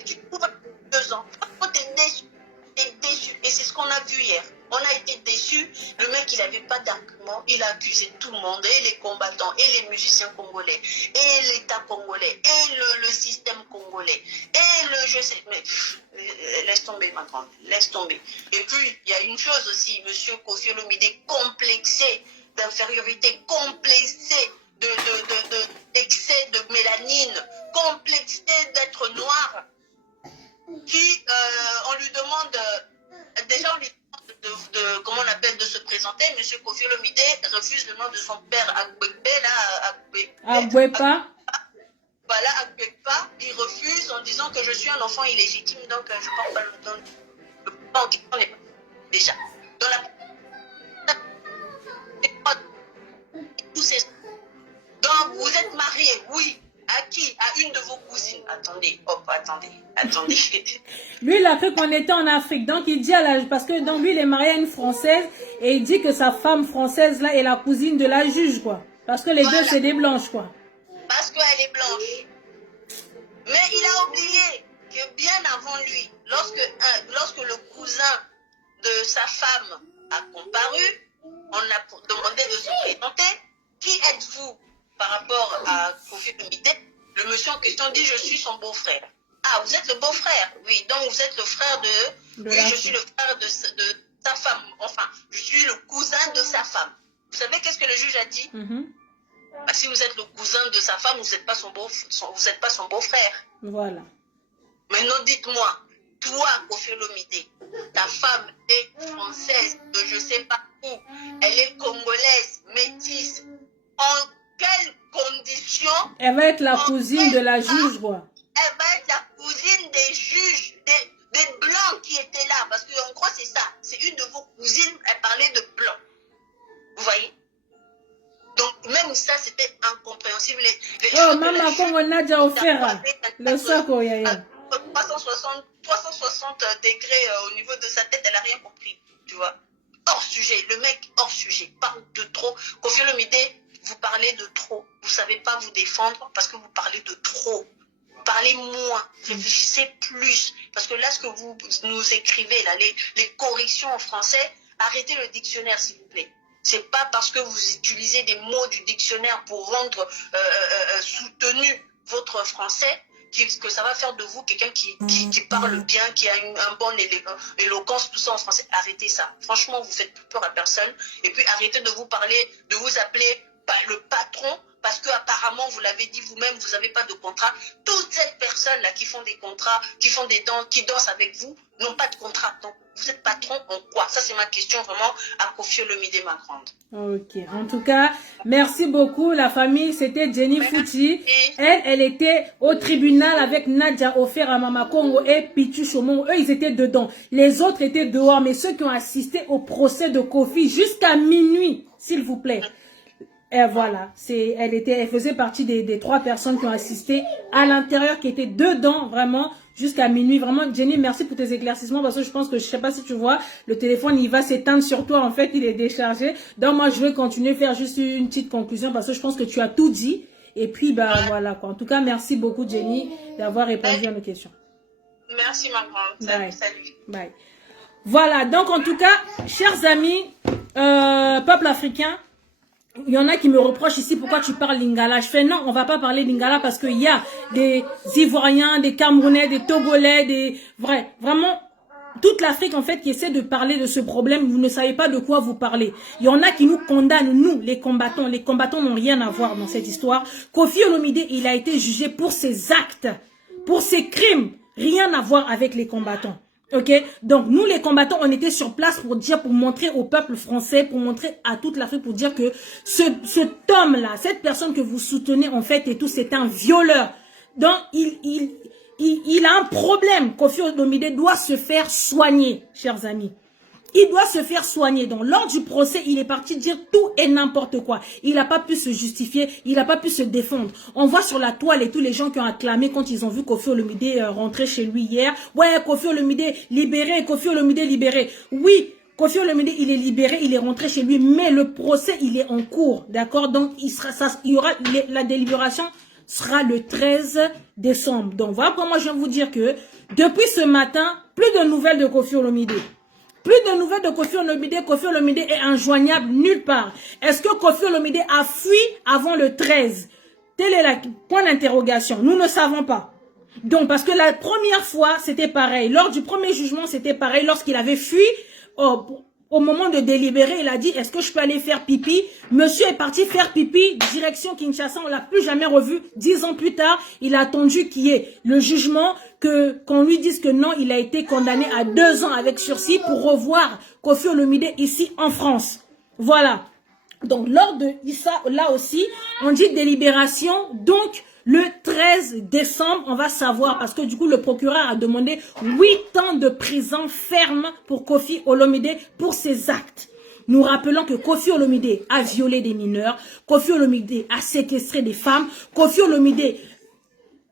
Et tu trouves 2 ans. T'es déçu. T'es déçu. Et c'est ce qu'on a vu hier. On a été déçus. Le mec, il n'avait pas d'argument. Il a accusé tout le monde, et les combattants, et les musiciens congolais, et l'État congolais, et le système congolais, et le je sais. Mais laisse tomber, ma grande, laisse tomber. Et puis, il y a une chose aussi, monsieur Koffi Olomide, complexé d'infériorité, complexé d'excès de mélanine, complexé d'être noir, qui, on lui demande, déjà on lui demande comment on appelle, de se présenter. Monsieur Koffi Olomide refuse le nom de son père, Agbepa. Voilà, Agbepa, il refuse en disant que je suis un enfant illégitime, donc je ne porte pas le nom. Le papa en question n'est pas déjà. Dans la... Donc vous êtes marié, oui. À qui? À une de vos cousines. Attendez, hop, attendez. Lui, il a cru qu'on était en Afrique. Donc, il dit parce que donc, lui, il est marié à une Française et il dit que sa femme française, là, est la cousine de la juge, quoi. Parce que les deux, c'est des blanches, quoi. Parce qu'elle est blanche. Mais il a oublié que bien avant lui, lorsque le cousin de sa femme a comparu, on a demandé de se présenter. Qui êtes-vous par rapport à Koffi Olomide? Le monsieur en question dit: je suis son beau-frère. Ah, vous êtes le beau-frère? Oui, donc vous êtes le frère de... Oui, je suis le frère de sa femme. Enfin, je suis le cousin de sa femme. Vous savez qu'est-ce que le juge a dit? Ah, si vous êtes le cousin de sa femme, vous n'êtes pas son beau-frère. Voilà. Maintenant, dites-moi, toi, Koffi Olomide, ta femme est française de je ne sais pas où. Elle est congolaise, métisse. En quelles conditions? Elle va être la cousine de la juge, quoi. Elle va être la cousine des juges, des blancs qui étaient là. Parce qu'en gros, c'est ça. C'est une de vos cousines, elle parlait de blancs. Vous voyez? Donc, même ça, c'était incompréhensible. Oh, maman, comme on a déjà offert. Le sac, oh, yaya. 360 degrés au niveau de sa tête, elle n'a rien compris. Tu vois? Hors sujet. Le mec, hors sujet, parle de trop. Koffi Olomide, vous parlez de trop. Vous ne savez pas vous défendre parce que vous parlez de trop. Parlez moins, réfléchissez plus. Parce que là, ce que vous nous écrivez, là, les corrections en français, arrêtez le dictionnaire, s'il vous plaît. C'est pas parce que vous utilisez des mots du dictionnaire pour rendre soutenu votre français que ça va faire de vous quelqu'un qui parle bien, qui a un bon éloquence, tout ça en français. Arrêtez ça. Franchement, vous faites plus peur à personne. Et puis arrêtez de vous appeler le patron, parce que apparemment vous l'avez dit vous-même, vous n'avez pas de contrat. Toutes ces personnes-là qui font des contrats, qui dansent avec vous, n'ont pas de contrat. Donc vous êtes patron en quoi? Ça, c'est ma question vraiment à Koffi Olomide, ma grande. Ok. En tout cas, merci beaucoup. La famille, c'était Jenny Fouti. Elle était au tribunal avec Nadia Ofer à Mama Congo et Pichu Chomon. Eux, ils étaient dedans. Les autres étaient dehors. Mais ceux qui ont assisté au procès de Koffi jusqu'à minuit, s'il vous plaît. Et voilà, elle faisait partie des 3 personnes qui ont assisté à l'intérieur, qui étaient dedans, vraiment, jusqu'à minuit. Vraiment, Jenny, merci pour tes éclaircissements, parce que je pense que, je sais pas si tu vois, le téléphone, il va s'éteindre sur toi, en fait, il est déchargé. Donc, moi, je vais continuer, faire juste une petite conclusion, parce que je pense que tu as tout dit. Et puis, bah, voilà, quoi. En tout cas, merci beaucoup, Jenny, d'avoir répondu à nos questions. Merci, ma grande. Salut. Bye. Voilà, donc, en tout cas, chers amis, peuple africain, il y en a qui me reprochent ici, pourquoi tu parles lingala? Je fais non, on va pas parler lingala parce qu'il y a des Ivoiriens, des Camerounais, des Togolais, vraiment, toute l'Afrique en fait qui essaie de parler de ce problème. Vous ne savez pas de quoi vous parlez. Il y en a qui nous condamnent, nous, les combattants. Les combattants n'ont rien à voir dans cette histoire. Koffi Olomide, il a été jugé pour ses actes, pour ses crimes. Rien à voir avec les combattants. Ok, donc nous les combattants, on était sur place pour montrer au peuple français, pour montrer à toute l'Afrique, pour dire que cet homme-là, cette personne que vous soutenez en fait et tout, c'est un violeur. Donc il a un problème. Koffi Olomide doit se faire soigner, chers amis. Il doit se faire soigner. Donc, lors du procès, il est parti dire tout et n'importe quoi. Il n'a pas pu se justifier. Il n'a pas pu se défendre. On voit sur la toile et tous les gens qui ont acclamé quand ils ont vu Koffi Olomide rentrer chez lui hier. Ouais, Koffi Olomide libéré, Koffi Olomide libéré. Oui, Koffi Olomide, il est libéré, il est rentré chez lui. Mais le procès, il est en cours. D'accord? Donc, il y aura la délibération sera le 13 décembre. Donc, voilà pourquoi moi je viens vous dire que depuis ce matin, plus de nouvelles de Koffi Olomide. Plus de nouvelles de Koffi Olomide. Koffi Olomide est injoignable nulle part. Est-ce que Koffi Olomide a fui avant le 13? Tel est le point d'interrogation. Nous ne savons pas. Donc, parce que la première fois, c'était pareil. Lors du premier jugement, c'était pareil. Lorsqu'il avait fui, au moment de délibérer, il a dit, est-ce que je peux aller faire pipi? Monsieur est parti faire pipi, direction Kinshasa, on l'a plus jamais revu. 10 ans plus tard, il a attendu qu'il y ait le jugement, qu'on lui dise que non, il a été condamné à 2 ans avec sursis pour revoir Koffi Olomide ici en France. Voilà. Donc, lors de ça, là aussi, on dit délibération, donc, le 13 décembre, on va savoir, parce que du coup, le procureur a demandé 8 ans de prison ferme pour Koffi Olomide pour ses actes. Nous rappelons que Koffi Olomide a violé des mineurs, Koffi Olomide a séquestré des femmes, Koffi Olomide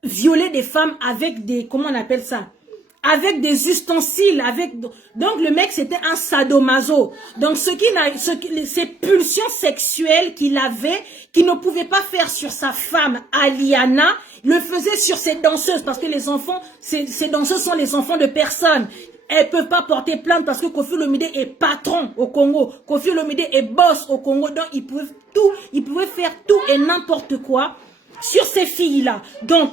violé des femmes avec des, comment on appelle ça? Avec des ustensiles, donc le mec c'était un sadomaso. Donc ces pulsions sexuelles qu'il avait, qu'il ne pouvait pas faire sur sa femme Aliana, le faisait sur ses danseuses, parce que les enfants, ces danseuses sont les enfants de personne. Elles peuvent pas porter plainte parce que Koffi Olomide est patron au Congo, Koffi Olomide est boss au Congo, donc ils pouvaient faire tout et n'importe quoi sur ces filles-là. Donc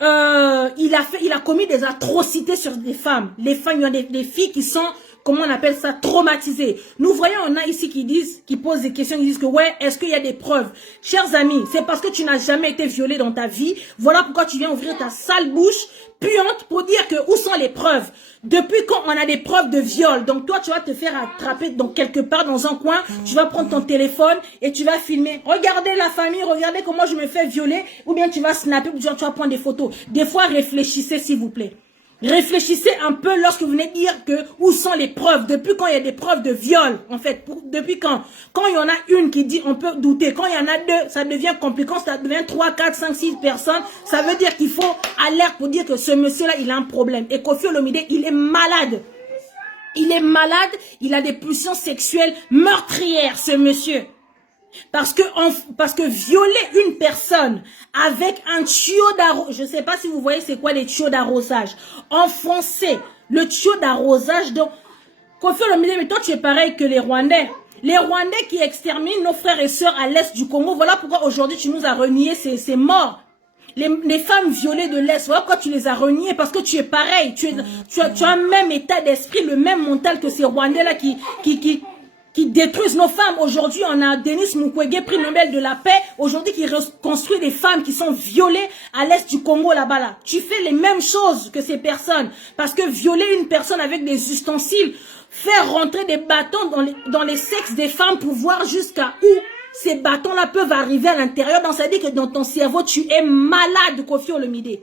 il a commis des atrocités sur des femmes. Les femmes, il y a des filles qui sont, comment on appelle ça, traumatisées. Nous voyons, on a ici qui posent des questions, qui disent que ouais, est-ce qu'il y a des preuves? Chers amis, c'est parce que tu n'as jamais été violé dans ta vie. Voilà pourquoi tu viens ouvrir ta sale bouche puante pour dire que où sont les preuves? Depuis quand on a des preuves de viol? Donc toi, tu vas te faire attraper dans quelque part dans un coin, tu vas prendre ton téléphone et tu vas filmer. Regardez la famille, regardez comment je me fais violer, ou bien tu vas snapper, ou bien tu vas prendre des photos. Des fois, réfléchissez s'il vous plaît. Réfléchissez un peu lorsque vous venez dire que où sont les preuves, depuis quand il y a des preuves de viol, en fait, depuis quand il y en a une qui dit on peut douter, quand il y en a deux, ça devient compliqué, quand ça devient 3, 4, 5, 6 personnes, ça veut dire qu'il faut alerte pour dire que ce monsieur-là, il a un problème. Et Koffi Olomide, il est malade. Il est malade, il a des pulsions sexuelles meurtrières, ce monsieur. Parce que violer une personne avec un tuyau d'arrosage, je ne sais pas si vous voyez c'est quoi les tuyaux d'arrosage. En français, le tuyau d'arrosage, donc, Koffi Olomide, mais toi tu es pareil que les Rwandais. Les Rwandais qui exterminent nos frères et sœurs à l'est du Congo, voilà pourquoi aujourd'hui tu nous as renié ces morts. Les femmes violées de l'Est, voilà pourquoi tu les as reniées, parce que tu es pareil, tu as un même état d'esprit, le même mental que ces Rwandais-là qui détruisent nos femmes. Aujourd'hui, on a Denis Mukwege, prix Nobel de la paix, aujourd'hui qui reconstruit des femmes qui sont violées à l'est du Congo là-bas. Là. Tu fais les mêmes choses que ces personnes, parce que violer une personne avec des ustensiles, faire rentrer des bâtons dans les sexes des femmes pour voir jusqu'à où ces bâtons-là peuvent arriver à l'intérieur. Donc ça veut dire que dans ton cerveau, tu es malade, Koffi Olomide.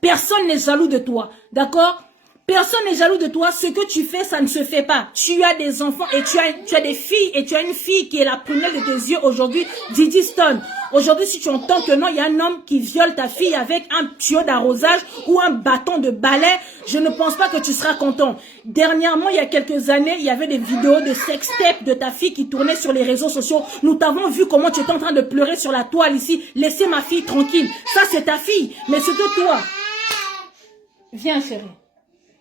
Personne n'est jaloux de toi, d'accord? Personne n'est jaloux de toi. Ce que tu fais, ça ne se fait pas. Tu as des enfants et tu as des filles. Et tu as une fille qui est la prunelle de tes yeux aujourd'hui, Didi Stone. Aujourd'hui, si tu entends que non, il y a un homme qui viole ta fille avec un tuyau d'arrosage ou un bâton de balai, je ne pense pas que tu seras content. Dernièrement, il y a quelques années, il y avait des vidéos de sextape de ta fille qui tournaient sur les réseaux sociaux. Nous t'avons vu comment tu étais en train de pleurer sur la toile ici. Laissez ma fille tranquille. Ça, c'est ta fille. Mais ce que toi... Viens, chérie.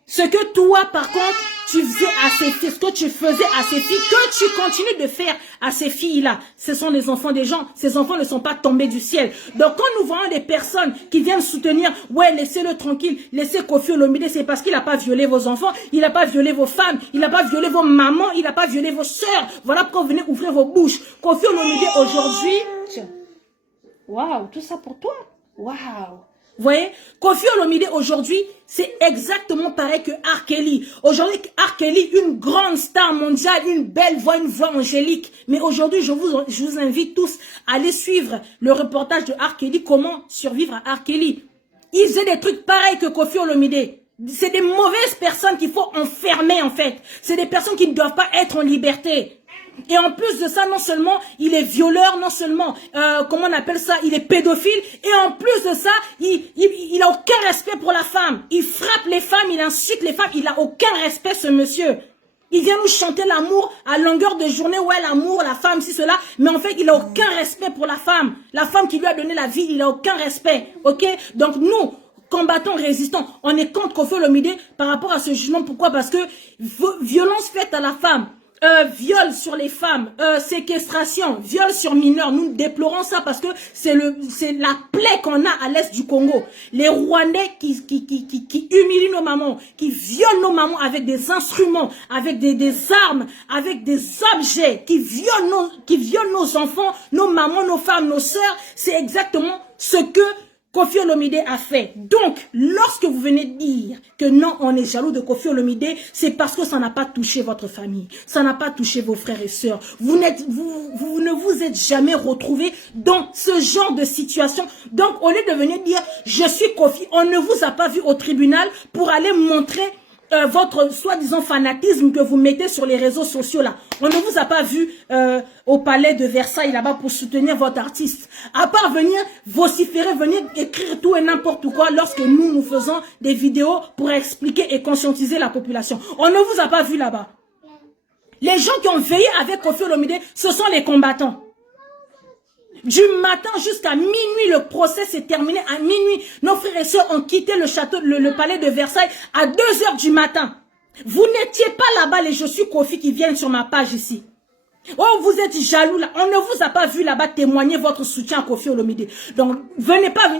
Ce que toi, par contre, tu faisais à ces filles, ce que tu faisais à ces filles, que tu continues de faire à ces filles-là, ce sont les enfants des gens. Ces enfants ne sont pas tombés du ciel. Donc, quand nous voyons des personnes qui viennent soutenir, ouais, laissez-le tranquille, laissez Koffi Olomide, c'est parce qu'il n'a pas violé vos enfants, il n'a pas violé vos femmes, il n'a pas violé vos mamans, il n'a pas violé vos sœurs. Voilà pourquoi vous venez ouvrir vos bouches. Koffi Olomide, aujourd'hui, tiens, waouh, tout ça pour toi, waouh. Vous voyez, Koffi Olomide aujourd'hui, c'est exactement pareil que R. Kelly. Aujourd'hui, R. Kelly, une grande star mondiale, une belle voix, une voix angélique. Mais aujourd'hui, je vous invite tous à aller suivre le reportage de R. Kelly, comment survivre à R. Kelly. Ils faisaient des trucs pareils que Koffi Olomide. C'est des mauvaises personnes qu'il faut enfermer en fait. C'est des personnes qui ne doivent pas être en liberté. Et en plus de ça, non seulement il est violeur, non seulement, comment on appelle ça, il est pédophile, et en plus de ça, il a aucun respect pour la femme. Il frappe les femmes, il insulte les femmes, il a aucun respect ce monsieur. Il vient nous chanter l'amour à longueur de journée, ouais l'amour, la femme, si cela, mais en fait il a aucun respect pour la femme. La femme qui lui a donné la vie, il a aucun respect, ok? Donc nous, combattants, résistants, on est contre Koffi Olomide par rapport à ce jugement. Pourquoi? Parce que violence faite à la femme, viol sur les femmes, séquestration, viol sur mineurs. Nous déplorons ça parce que c'est la plaie qu'on a à l'est du Congo. Les Rwandais qui humilient nos mamans, qui violent nos mamans avec des instruments, avec des armes, avec des objets, qui violent nos enfants, nos mamans, nos femmes, nos sœurs. C'est exactement ce que Koffi Olomide a fait. Donc, lorsque vous venez dire que non, on est jaloux de Koffi Olomide, c'est parce que ça n'a pas touché votre famille. Ça n'a pas touché vos frères et sœurs. Vous ne vous êtes jamais retrouvés dans ce genre de situation. Donc, au lieu de venir dire, je suis Koffi, on ne vous a pas vu au tribunal pour aller montrer votre soi-disant fanatisme que vous mettez sur les réseaux sociaux là. On ne vous a pas vu au palais de Versailles là-bas pour soutenir votre artiste. À part venir vociférer, venir écrire tout et n'importe quoi lorsque nous faisons des vidéos pour expliquer et conscientiser la population. On ne vous a pas vu là-bas. Les gens qui ont veillé avec Koffi Olomide, ce sont les combattants. Du matin jusqu'à minuit, le procès s'est terminé à minuit. Nos frères et sœurs ont quitté le château, le palais de Versailles à 2 h du matin. Vous n'étiez pas là-bas, les Je suis Koffi qui viennent sur ma page ici. Oh, vous êtes jaloux là. On ne vous a pas vu là-bas témoigner votre soutien à Koffi Olomide. Donc, venez pas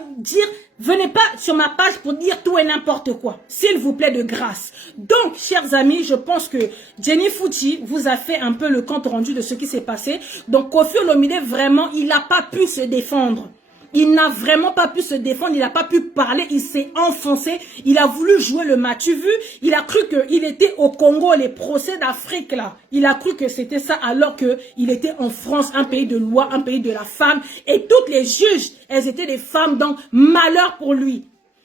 sur ma page pour dire tout et n'importe quoi. S'il vous plaît, de grâce. Donc, chers amis, je pense que Jenny Fouti vous a fait un peu le compte rendu de ce qui s'est passé. Donc, Koffi Olomide, vraiment, il n'a pas pu se défendre. Il n'a vraiment pas pu se défendre, il n'a pas pu parler, il s'est enfoncé, il a voulu jouer le match vu, il a cru qu'il était au Congo, les procès d'Afrique là. Il a cru que c'était ça alors qu'il était en France, un pays de loi, un pays de la femme. Et toutes les juges, elles étaient des femmes, donc malheur pour lui.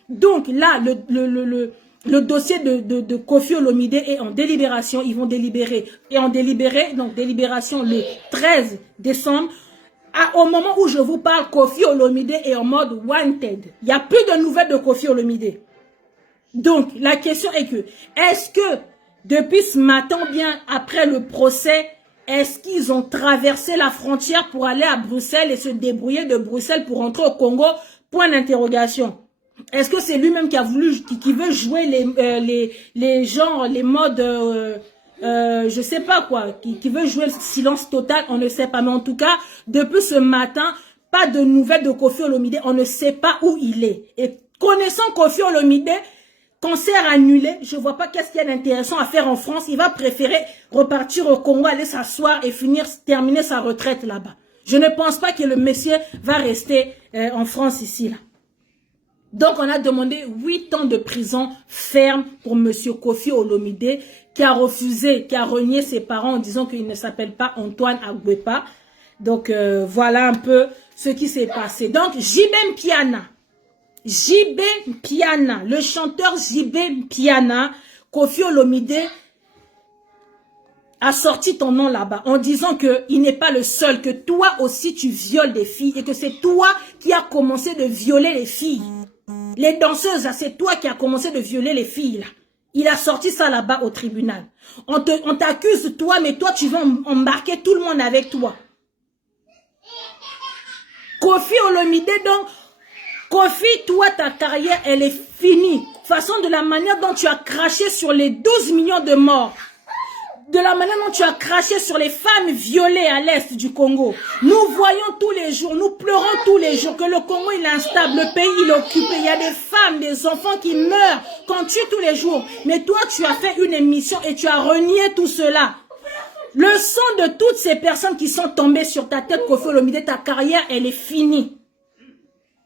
Donc là, le dossier de Koffi Olomide est en délibération, ils vont délibérer. Et en délibéré, donc délibération le 13 décembre. Au moment où je vous parle, Koffi Olomide est en mode wanted. Il n'y a plus de nouvelles de Koffi Olomide. Donc, la question est que, est-ce que, depuis ce matin, bien après le procès, est-ce qu'ils ont traversé la frontière pour aller à Bruxelles et se débrouiller de Bruxelles pour rentrer au Congo? Point d'interrogation. Est-ce que c'est lui-même qui a voulu, qui veut jouer les genres, les modes... je sais pas quoi, qui veut jouer le silence total, on ne sait pas. Mais en tout cas, depuis ce matin, pas de nouvelles de Koffi Olomide, on ne sait pas où il est. Et connaissant Koffi Olomide, concert annulé, je vois pas qu'est-ce qu'il y a d'intéressant à faire en France. Il va préférer repartir au Congo, aller s'asseoir et terminer sa retraite là-bas. Je ne pense pas que le monsieur va rester en France ici là. Donc on a demandé 8 ans de prison ferme pour monsieur Koffi Olomide, qui a refusé, qui a renié ses parents en disant qu'il ne s'appelle pas Antoine Agbepa. Donc voilà un peu ce qui s'est passé. Donc JB Mpiana, le chanteur JB Mpiana, Koffi Olomide a sorti ton nom là-bas en disant qu'il n'est pas le seul, que toi aussi tu violes des filles et que c'est toi qui as commencé de violer les filles. Les danseuses, c'est toi qui as commencé de violer les filles là. Il a sorti ça là-bas au tribunal. On t'accuse toi, mais toi tu vas embarquer tout le monde avec toi. Koffi Olomide, donc, Koffi, toi ta carrière elle est finie. Façon de la manière dont tu as craché sur les 12 millions de morts. De la manière dont tu as craché sur les femmes violées à l'est du Congo. Nous voyons tous les jours, nous pleurons tous les jours que le Congo il est instable, le pays il est occupé. Il y a des femmes, des enfants qui meurent, qu'on tue tous les jours. Mais toi tu as fait une émission et tu as renié tout cela. Le sang de toutes ces personnes qui sont tombées sur ta tête, Koffi Olomide, ta carrière elle est finie.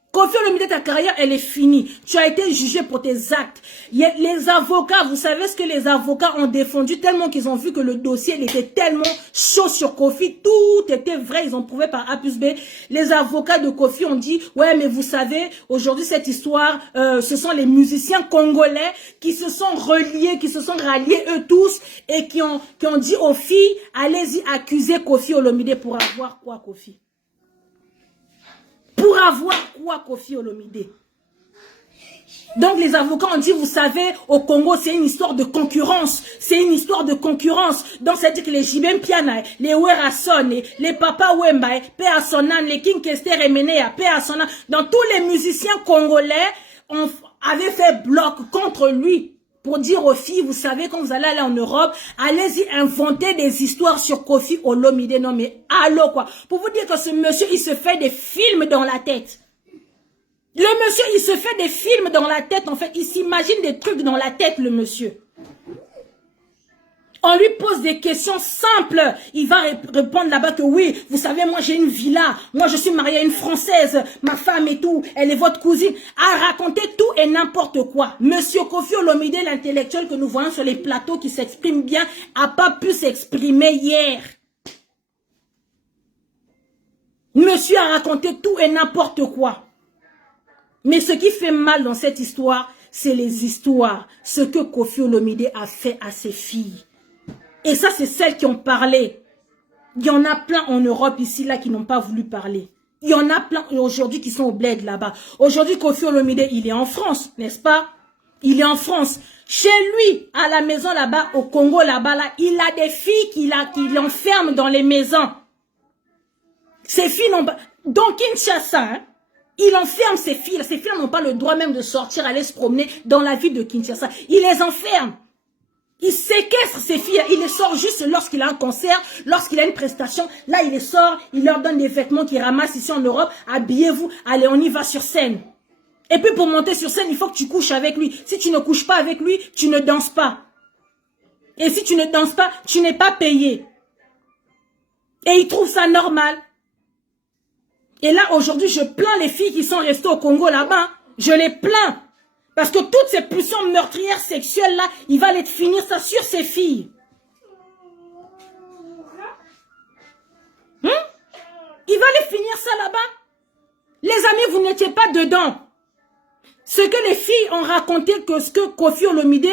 Koffi Olomide, ta carrière, elle est finie. Tu as été jugé pour tes actes. Les avocats, vous savez ce que les avocats ont défendu tellement qu'ils ont vu que le dossier il était tellement chaud sur Koffi. Tout était vrai, ils ont prouvé par A plus B. Les avocats de Koffi ont dit, ouais, mais vous savez, aujourd'hui, cette histoire, ce sont les musiciens congolais qui se sont reliés, qui se sont ralliés eux tous et qui ont dit aux filles, allez-y accuser Koffi Olomide pour avoir quoi, Koffi? Pour avoir quoi, Koffi Olomide? Donc les avocats ont dit, vous savez, au Congo, c'est une histoire de concurrence. C'est une histoire de concurrence. Donc c'est-à-dire que les JB Mpiana, les Werason, les Papa Wemba, Père Sonan, les King Kester et Menea, Père Sonan, dans tous les musiciens congolais avaient fait bloc contre lui pour dire aux filles, vous savez, quand vous allez aller en Europe, allez-y inventer des histoires sur Koffi Olomide. Non mais allô quoi. Pour vous dire que ce monsieur, il se fait des films dans la tête. Le monsieur, il se fait des films dans la tête, en fait. Il s'imagine des trucs dans la tête, le monsieur. On lui pose des questions simples. Il va répondre là-bas que oui, vous savez, moi j'ai une villa. Moi je suis mariée à une Française. Ma femme et tout, elle est votre cousine. À raconter tout et n'importe quoi. Monsieur Koffi Olomide, l'intellectuel que nous voyons sur les plateaux qui s'exprime bien, a pas pu s'exprimer hier. Monsieur a raconté tout et n'importe quoi. Mais ce qui fait mal dans cette histoire, c'est les histoires. Ce que Koffi Olomide a fait à ses filles. Et ça, c'est celles qui ont parlé. Il y en a plein en Europe ici, là, qui n'ont pas voulu parler. Il y en a plein aujourd'hui qui sont au bled là-bas. Aujourd'hui, Koffi Olomide, il est en France, n'est-ce pas? Il est en France. Chez lui, à la maison là-bas, au Congo là-bas, là, il a des filles qu'il enferme dans les maisons. Ces filles n'ont pas... Dans Kinshasa, hein, il enferme ces filles. Ces filles n'ont pas le droit même de sortir, aller se promener dans la ville de Kinshasa. Il les enferme. Il séquestre ces filles, il les sort juste lorsqu'il a un concert, lorsqu'il a une prestation. Là, il les sort, il leur donne des vêtements qu'il ramasse ici en Europe. Habillez-vous, allez, on y va sur scène. Et puis pour monter sur scène, il faut que tu couches avec lui. Si tu ne couches pas avec lui, tu ne danses pas. Et si tu ne danses pas, tu n'es pas payé. Et il trouve ça normal. Et là, aujourd'hui, je plains les filles qui sont restées au Congo là-bas. Je les plains. Parce que toutes ces pulsions meurtrières sexuelles-là, il va aller finir ça sur ses filles. Il va aller finir ça là-bas. Les amis, vous n'étiez pas dedans. Ce que les filles ont raconté, que ce que Koffi Olomide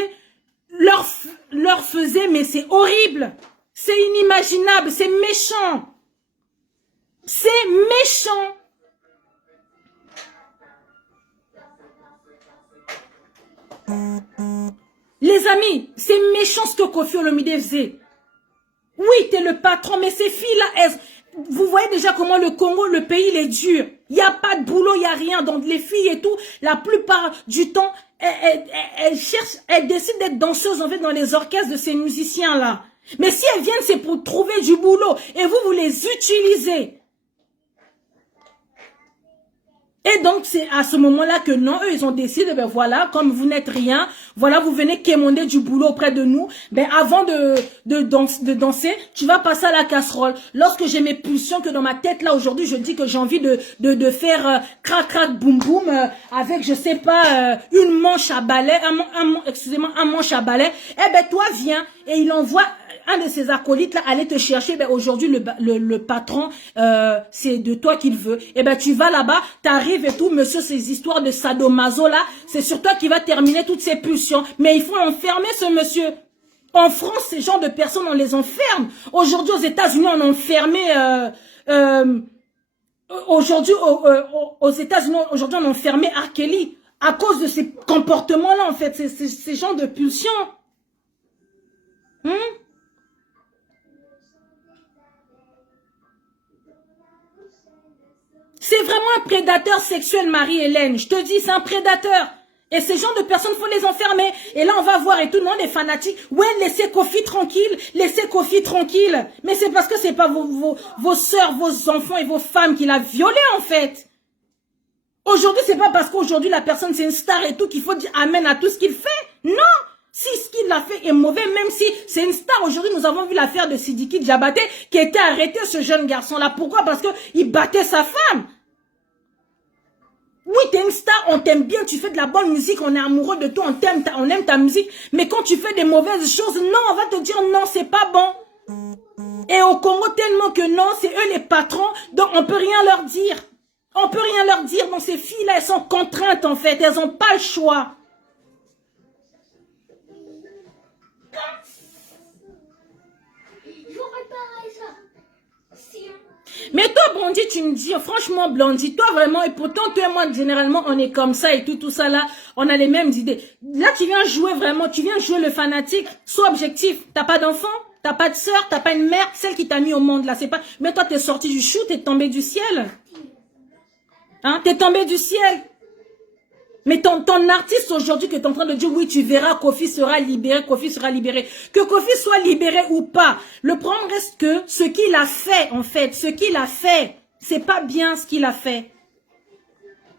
leur faisait, mais c'est horrible. C'est inimaginable, c'est méchant. C'est méchant. Les amis, c'est méchant ce que Koffi Olomide faisait. Oui, t'es le patron, mais ces filles-là, vous voyez déjà comment le Congo, le pays, il est dur. Il n'y a pas de boulot, il n'y a rien. Donc les filles et tout, la plupart du temps, elles décident d'être danseuses en fait dans les orchestres de ces musiciens-là. Mais si elles viennent, c'est pour trouver du boulot. Et vous les utilisez. Et donc, c'est à ce moment-là que non, eux, ils ont décidé, ben voilà, comme vous n'êtes rien, voilà, vous venez quémander du boulot auprès de nous, ben avant de danser, tu vas passer à la casserole. Lorsque j'ai mes pulsions, que dans ma tête, là, aujourd'hui, je dis que j'ai envie de faire crac, crac, boum, boum, avec, je sais pas, une manche à balai, excusez-moi, un manche à balai, eh ben, toi, viens, et il envoie un de ses acolytes là aller te chercher. Ben aujourd'hui le patron c'est de toi qu'il veut. Et ben tu vas là-bas, t'arrives et tout, monsieur, ces histoires de sadomaso là, c'est sur toi qui va terminer toutes ces pulsions. Mais il faut enfermer ce monsieur. En France, ces genres de personnes, on les enferme. Aujourd'hui aux États-Unis, on a enfermé aujourd'hui aux États-Unis, aujourd'hui on a enfermé R. Kelly à cause de ces comportements là en fait, ces genres de pulsions. C'est vraiment un prédateur sexuel, Marie-Hélène. Je te dis, c'est un prédateur. Et ces genres de personnes, il faut les enfermer. Et là, on va voir, et tout le monde est fanatique. Ouais, laissez Koffi tranquille. Laissez Koffi tranquille. Mais c'est parce que c'est pas vos sœurs, vos enfants et vos femmes qui l'a violé, en fait. Aujourd'hui, c'est pas parce qu'aujourd'hui, la personne, c'est une star et tout, qu'il faut dire amen à tout ce qu'il fait. Non. Si ce qu'il a fait est mauvais, même si c'est une star. Aujourd'hui, nous avons vu l'affaire de Sidiki Diabaté qui a été arrêté, ce jeune garçon-là. Pourquoi? Parce qu'il battait sa femme. Oui, t'es une star, on t'aime bien, tu fais de la bonne musique, on est amoureux de toi, on aime ta musique. Mais quand tu fais des mauvaises choses, non, on va te dire non, c'est pas bon. Et au Congo, tellement que non, c'est eux les patrons, donc on peut rien leur dire. On peut rien leur dire. Donc ces filles-là, elles sont contraintes en fait, elles n'ont pas le choix. Mais toi, Blondie, tu me dis, franchement, Blondie, toi vraiment, et pourtant, toi et moi, généralement, on est comme ça et tout ça là, on a les mêmes idées. Là, tu viens jouer vraiment, tu viens jouer le fanatique, sois objectif. T'as pas d'enfant, t'as pas de soeur, t'as pas une mère, celle qui t'a mis au monde là, c'est pas... Mais toi, t'es sorti du chou, t'es tombé du ciel. Hein, t'es tombé du ciel. Mais ton artiste aujourd'hui que tu es en train de dire, oui, tu verras, Kofi sera libéré, Kofi sera libéré. Que Kofi soit libéré ou pas, le problème reste que ce qu'il a fait, en fait, ce qu'il a fait, c'est pas bien ce qu'il a fait.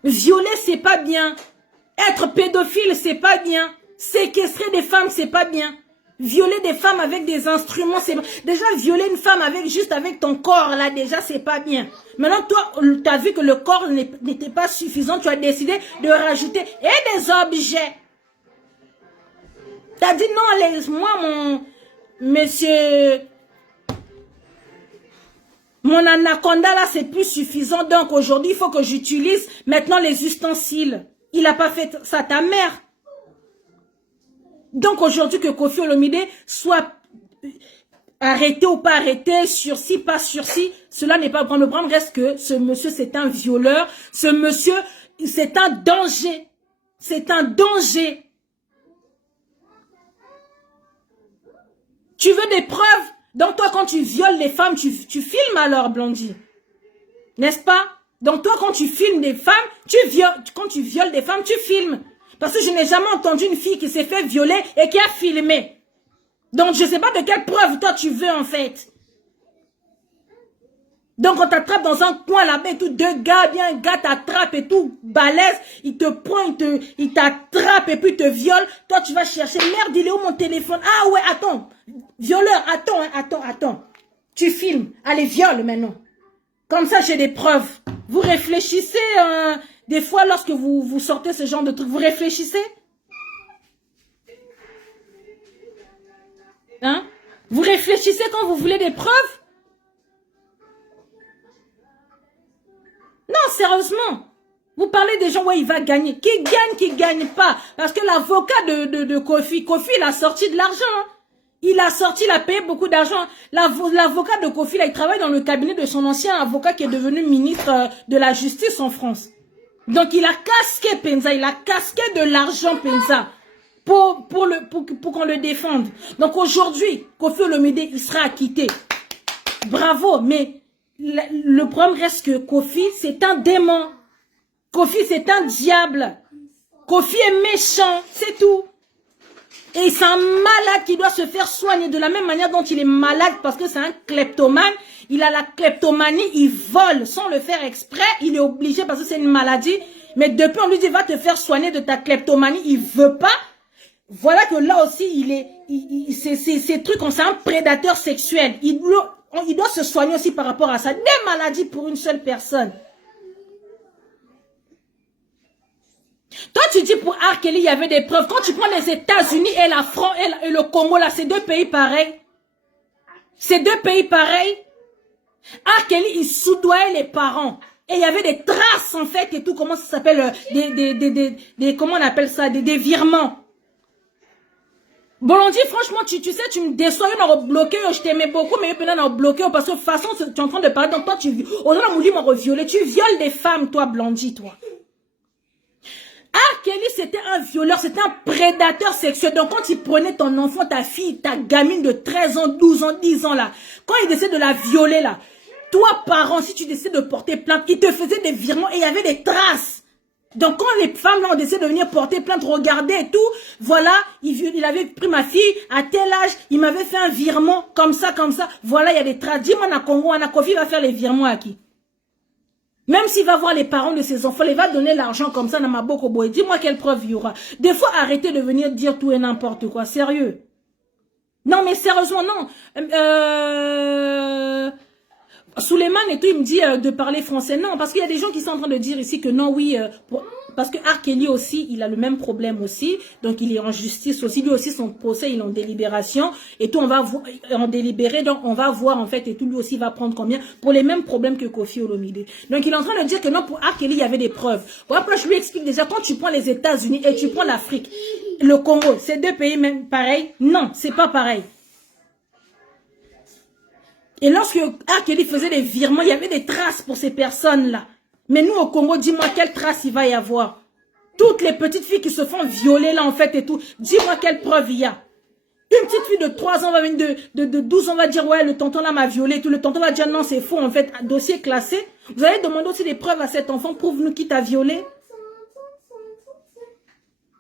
Violer, c'est pas bien. Être pédophile, c'est pas bien. Séquestrer des femmes, c'est pas bien. Violer des femmes avec des instruments, c'est... Déjà, violer une femme juste avec ton corps, là, déjà, c'est pas bien. Maintenant, toi, tu as vu que le corps n'était pas suffisant. Tu as décidé de rajouter et des objets. Tu as dit, non, moi, monsieur... Mon anaconda, là, c'est plus suffisant. Donc, aujourd'hui, il faut que j'utilise maintenant les ustensiles. Il n'a pas fait ça à ta mère. Donc aujourd'hui que Kofi Olomide soit arrêté ou pas arrêté, sursis, pas sursis, cela n'est pas le problème. Le problème reste que ce monsieur c'est un violeur, ce monsieur c'est un danger. C'est un danger. Tu veux des preuves? Donc toi quand tu violes les femmes, tu filmes alors, Blondie. N'est-ce pas? Donc toi quand tu filmes des femmes, quand tu violes des femmes, tu filmes. Parce que je n'ai jamais entendu une fille qui s'est fait violer et qui a filmé. Donc, je ne sais pas de quelle preuve toi tu veux en fait. Donc, on t'attrape dans un coin là-bas et tout, deux gars, bien un gars t'attrape et tout, balèze, il te prend, il t'attrape et puis il te viole. Toi, tu vas chercher, merde, il est où mon téléphone? Ah ouais, attends, violeur, attends. Tu filmes, allez, viole maintenant. Comme ça, j'ai des preuves. Vous réfléchissez... Des fois, lorsque vous sortez ce genre de trucs, vous réfléchissez? Hein? Vous réfléchissez quand vous voulez des preuves? Non, sérieusement. Vous parlez des gens, ouais, il va gagner. Qui gagne pas? Parce que l'avocat de Kofi, il a sorti de l'argent. Hein. Il a payé beaucoup d'argent. L'avocat de Kofi, là, il travaille dans le cabinet de son ancien avocat qui est devenu ministre de la Justice en France. Donc, il a casqué Penza, il a casqué de l'argent Penza pour qu'on le défende. Donc, aujourd'hui, Kofi Olomide, il sera acquitté. Bravo, mais le problème reste que Kofi, c'est un démon. Kofi, c'est un diable. Kofi est méchant, c'est tout. Et c'est un malade qui doit se faire soigner de la même manière dont il est malade parce que c'est un kleptomane. Il a la kleptomanie, il vole sans le faire exprès. Il est obligé parce que c'est une maladie. Mais depuis on lui dit va te faire soigner de ta kleptomanie, il veut pas. Voilà que là aussi ces trucs, c'est un prédateur sexuel. Il doit se soigner aussi par rapport à ça. Des maladies pour une seule personne. Toi, tu dis pour R. Kelly, il y avait des preuves. Quand tu prends les États-Unis et la France et le Congo, là, c'est deux pays pareils. C'est deux pays pareils. R. Kelly, il soudoyait les parents. Et il y avait des traces, en fait, et tout. Comment ça s'appelle? Comment on appelle ça? Des virements. Blondie, franchement, tu sais, tu me déçois. On a bloqué, je t'aimais beaucoup, mais on a bloqué parce que de toute façon, tu es en train de parler. Donc, toi, on a voulu me revioler. Tu violes des femmes, toi, Blondie, toi. R. Kelly, c'était un violeur, c'était un prédateur sexuel. Donc, quand il prenait ton enfant, ta fille, ta gamine de 13 ans, 12 ans, 10 ans, là, quand il décidait de la violer, là, toi, parent, si tu décides de porter plainte, il te faisait des virements et il y avait des traces. Donc, quand les femmes, là, ont décidé de venir porter plainte, regarder et tout, voilà, il avait pris ma fille à tel âge, il m'avait fait un virement, comme ça, voilà, il y a des traces. Dis-moi, Kofi va faire les virements à qui? Même s'il va voir les parents de ses enfants, il va donner l'argent comme ça dans ma boko boy. Dis-moi quelle preuve il y aura. Des fois, arrêtez de venir dire tout et n'importe quoi. Sérieux. Non, mais sérieusement, non. Suleiman et tout, il me dit de parler français. Non, parce qu'il y a des gens qui sont en train de dire ici que non, oui, parce que R. Kelly aussi, il a le même problème aussi. Donc, il est en justice aussi. Lui aussi, son procès, il est en délibération. Et tout, on va voir, en délibéré. Donc, on va voir, en fait, et tout, lui aussi va prendre combien pour les mêmes problèmes que Kofi Olomide. Donc, il est en train de dire que non, pour R. Kelly, il y avait des preuves. Bon, après, je lui explique déjà, quand tu prends les États-Unis et tu prends l'Afrique, le Congo, c'est deux pays même pareils? Non, c'est pas pareil. Et lorsque R. Kelly faisait des virements, il y avait des traces pour ces personnes-là. Mais nous, au Congo, dis-moi quelle trace il va y avoir. Toutes les petites filles qui se font violer là, en fait, et tout. Dis-moi quelle preuve il y a. Une petite fille de 3 ans, de 12 ans va dire, ouais, le tonton là m'a violé et tout. Le tonton va dire, non, c'est faux, en fait, dossier classé. Vous allez demander aussi des preuves à cet enfant, prouve-nous qui t'a violé.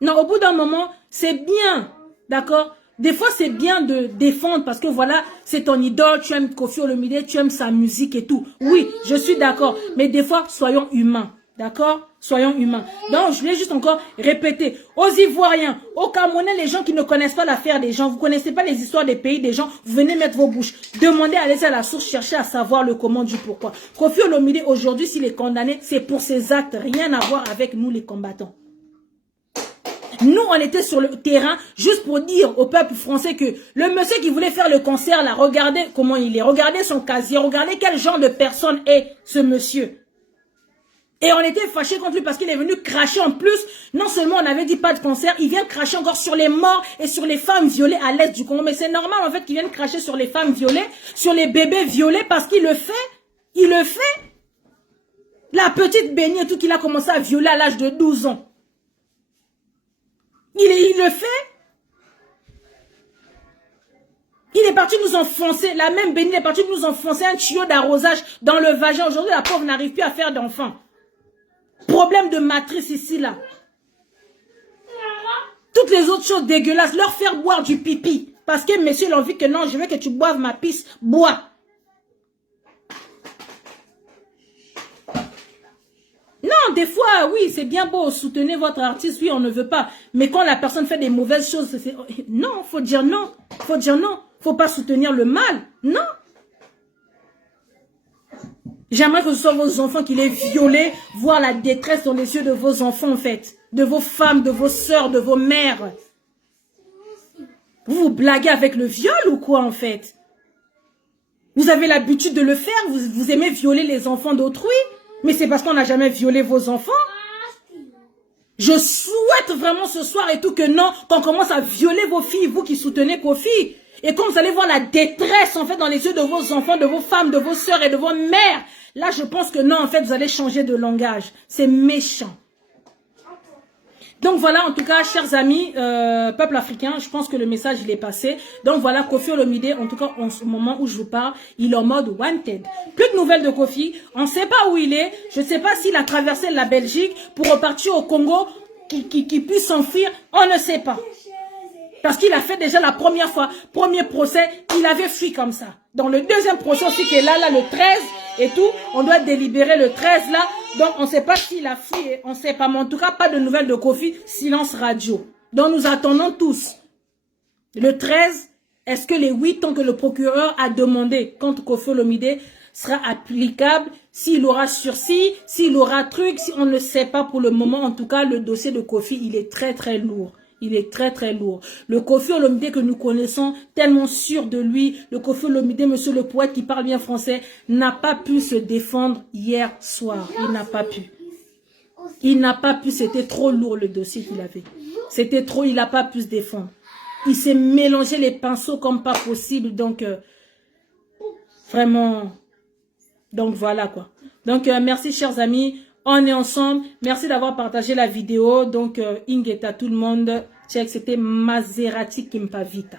Non, au bout d'un moment, c'est bien, d'accord? Des fois, c'est bien de défendre parce que voilà, c'est ton idole, tu aimes Koffi Olomide, tu aimes sa musique et tout. Oui, je suis d'accord. Mais des fois, soyons humains, d'accord? Soyons humains. Donc, je l'ai juste encore répété. Aux Ivoiriens, aux Camerounais, les gens qui ne connaissent pas l'affaire des gens, vous connaissez pas les histoires des pays des gens, vous venez mettre vos bouches. Demandez à aller à la source, chercher à savoir le comment du pourquoi. Koffi Olomide, aujourd'hui, s'il est condamné, c'est pour ses actes, rien à voir avec nous les combattants. Nous, on était sur le terrain juste pour dire au peuple français que le monsieur qui voulait faire le concert, là, regardez comment il est, regardez son casier, regardez quel genre de personne est ce monsieur. Et on était fâchés contre lui parce qu'il est venu cracher en plus. Non seulement on avait dit pas de concert, il vient cracher encore sur les morts et sur les femmes violées à l'est du Congo. Mais c'est normal en fait qu'il vienne cracher sur les femmes violées, sur les bébés violés parce qu'il le fait. Il le fait. La petite Béni et tout qu'il a commencé à violer à l'âge de 12 ans. Il le fait. Il est parti nous enfoncer, la même Béni est parti nous enfoncer un tuyau d'arrosage dans le vagin. Aujourd'hui, la pauvre n'arrive plus à faire d'enfant. Problème de matrice ici, là. Toutes les autres choses dégueulasses, leur faire boire du pipi. Parce que monsieur, il a envie que non, je veux que tu boives ma pisse. Bois. Non, des fois, oui, c'est bien beau, soutenez votre artiste, oui, on ne veut pas. Mais quand la personne fait des mauvaises choses, non, faut dire non. Faut dire non. Faut pas soutenir le mal. Non. J'aimerais que ce soit vos enfants qui les violent, voir la détresse dans les yeux de vos enfants, en fait. De vos femmes, de vos sœurs, de vos mères. Vous vous blaguez avec le viol ou quoi, en fait? Vous avez l'habitude de le faire, vous aimez violer les enfants d'autrui. Mais c'est parce qu'on n'a jamais violé vos enfants. Je souhaite vraiment ce soir et tout que non, qu'on commence à violer vos filles, vous qui soutenez Koffi. Et quand vous allez voir la détresse en fait dans les yeux de vos enfants, de vos femmes, de vos sœurs et de vos mères, là je pense que non, en fait vous allez changer de langage. C'est méchant. Donc voilà, en tout cas, chers amis, peuple africain, je pense que le message, il est passé. Donc voilà, Koffi Olomide, en tout cas, en ce moment où je vous parle, il est en mode wanted. Plus de nouvelles de Koffi, on ne sait pas où il est, je ne sais pas s'il a traversé la Belgique pour repartir au Congo, qui puisse s'enfuir, on ne sait pas. Parce qu'il a fait déjà la première fois, premier procès, il avait fui comme ça. Dans le deuxième procès aussi qui est là, le 13 et tout, on doit délibérer le 13 là. Donc on ne sait pas s'il a fui, on ne sait pas. Mais en tout cas, pas de nouvelles de Koffi, silence radio. Donc nous attendons tous. Le 13, est-ce que les 8 ans que le procureur a demandé contre Koffi Olomide sera applicable, s'il aura sursis, s'il aura truc, si on ne sait pas pour le moment. En tout cas, le dossier de Koffi, il est très très lourd. Il est très très lourd. Le Koffi Olomide que nous connaissons, tellement sûr de lui, le Koffi Olomide, monsieur le poète qui parle bien français, n'a pas pu se défendre hier soir. Il n'a pas pu. Il n'a pas pu, c'était trop lourd le dossier qu'il avait. C'était trop, il n'a pas pu se défendre. Il s'est mélangé les pinceaux comme pas possible. Donc, vraiment, donc voilà quoi. Donc, merci chers amis. On est ensemble. Merci d'avoir partagé la vidéo. Donc, Ingeta, tout le monde. Check, c'était Maserati Kimpavita.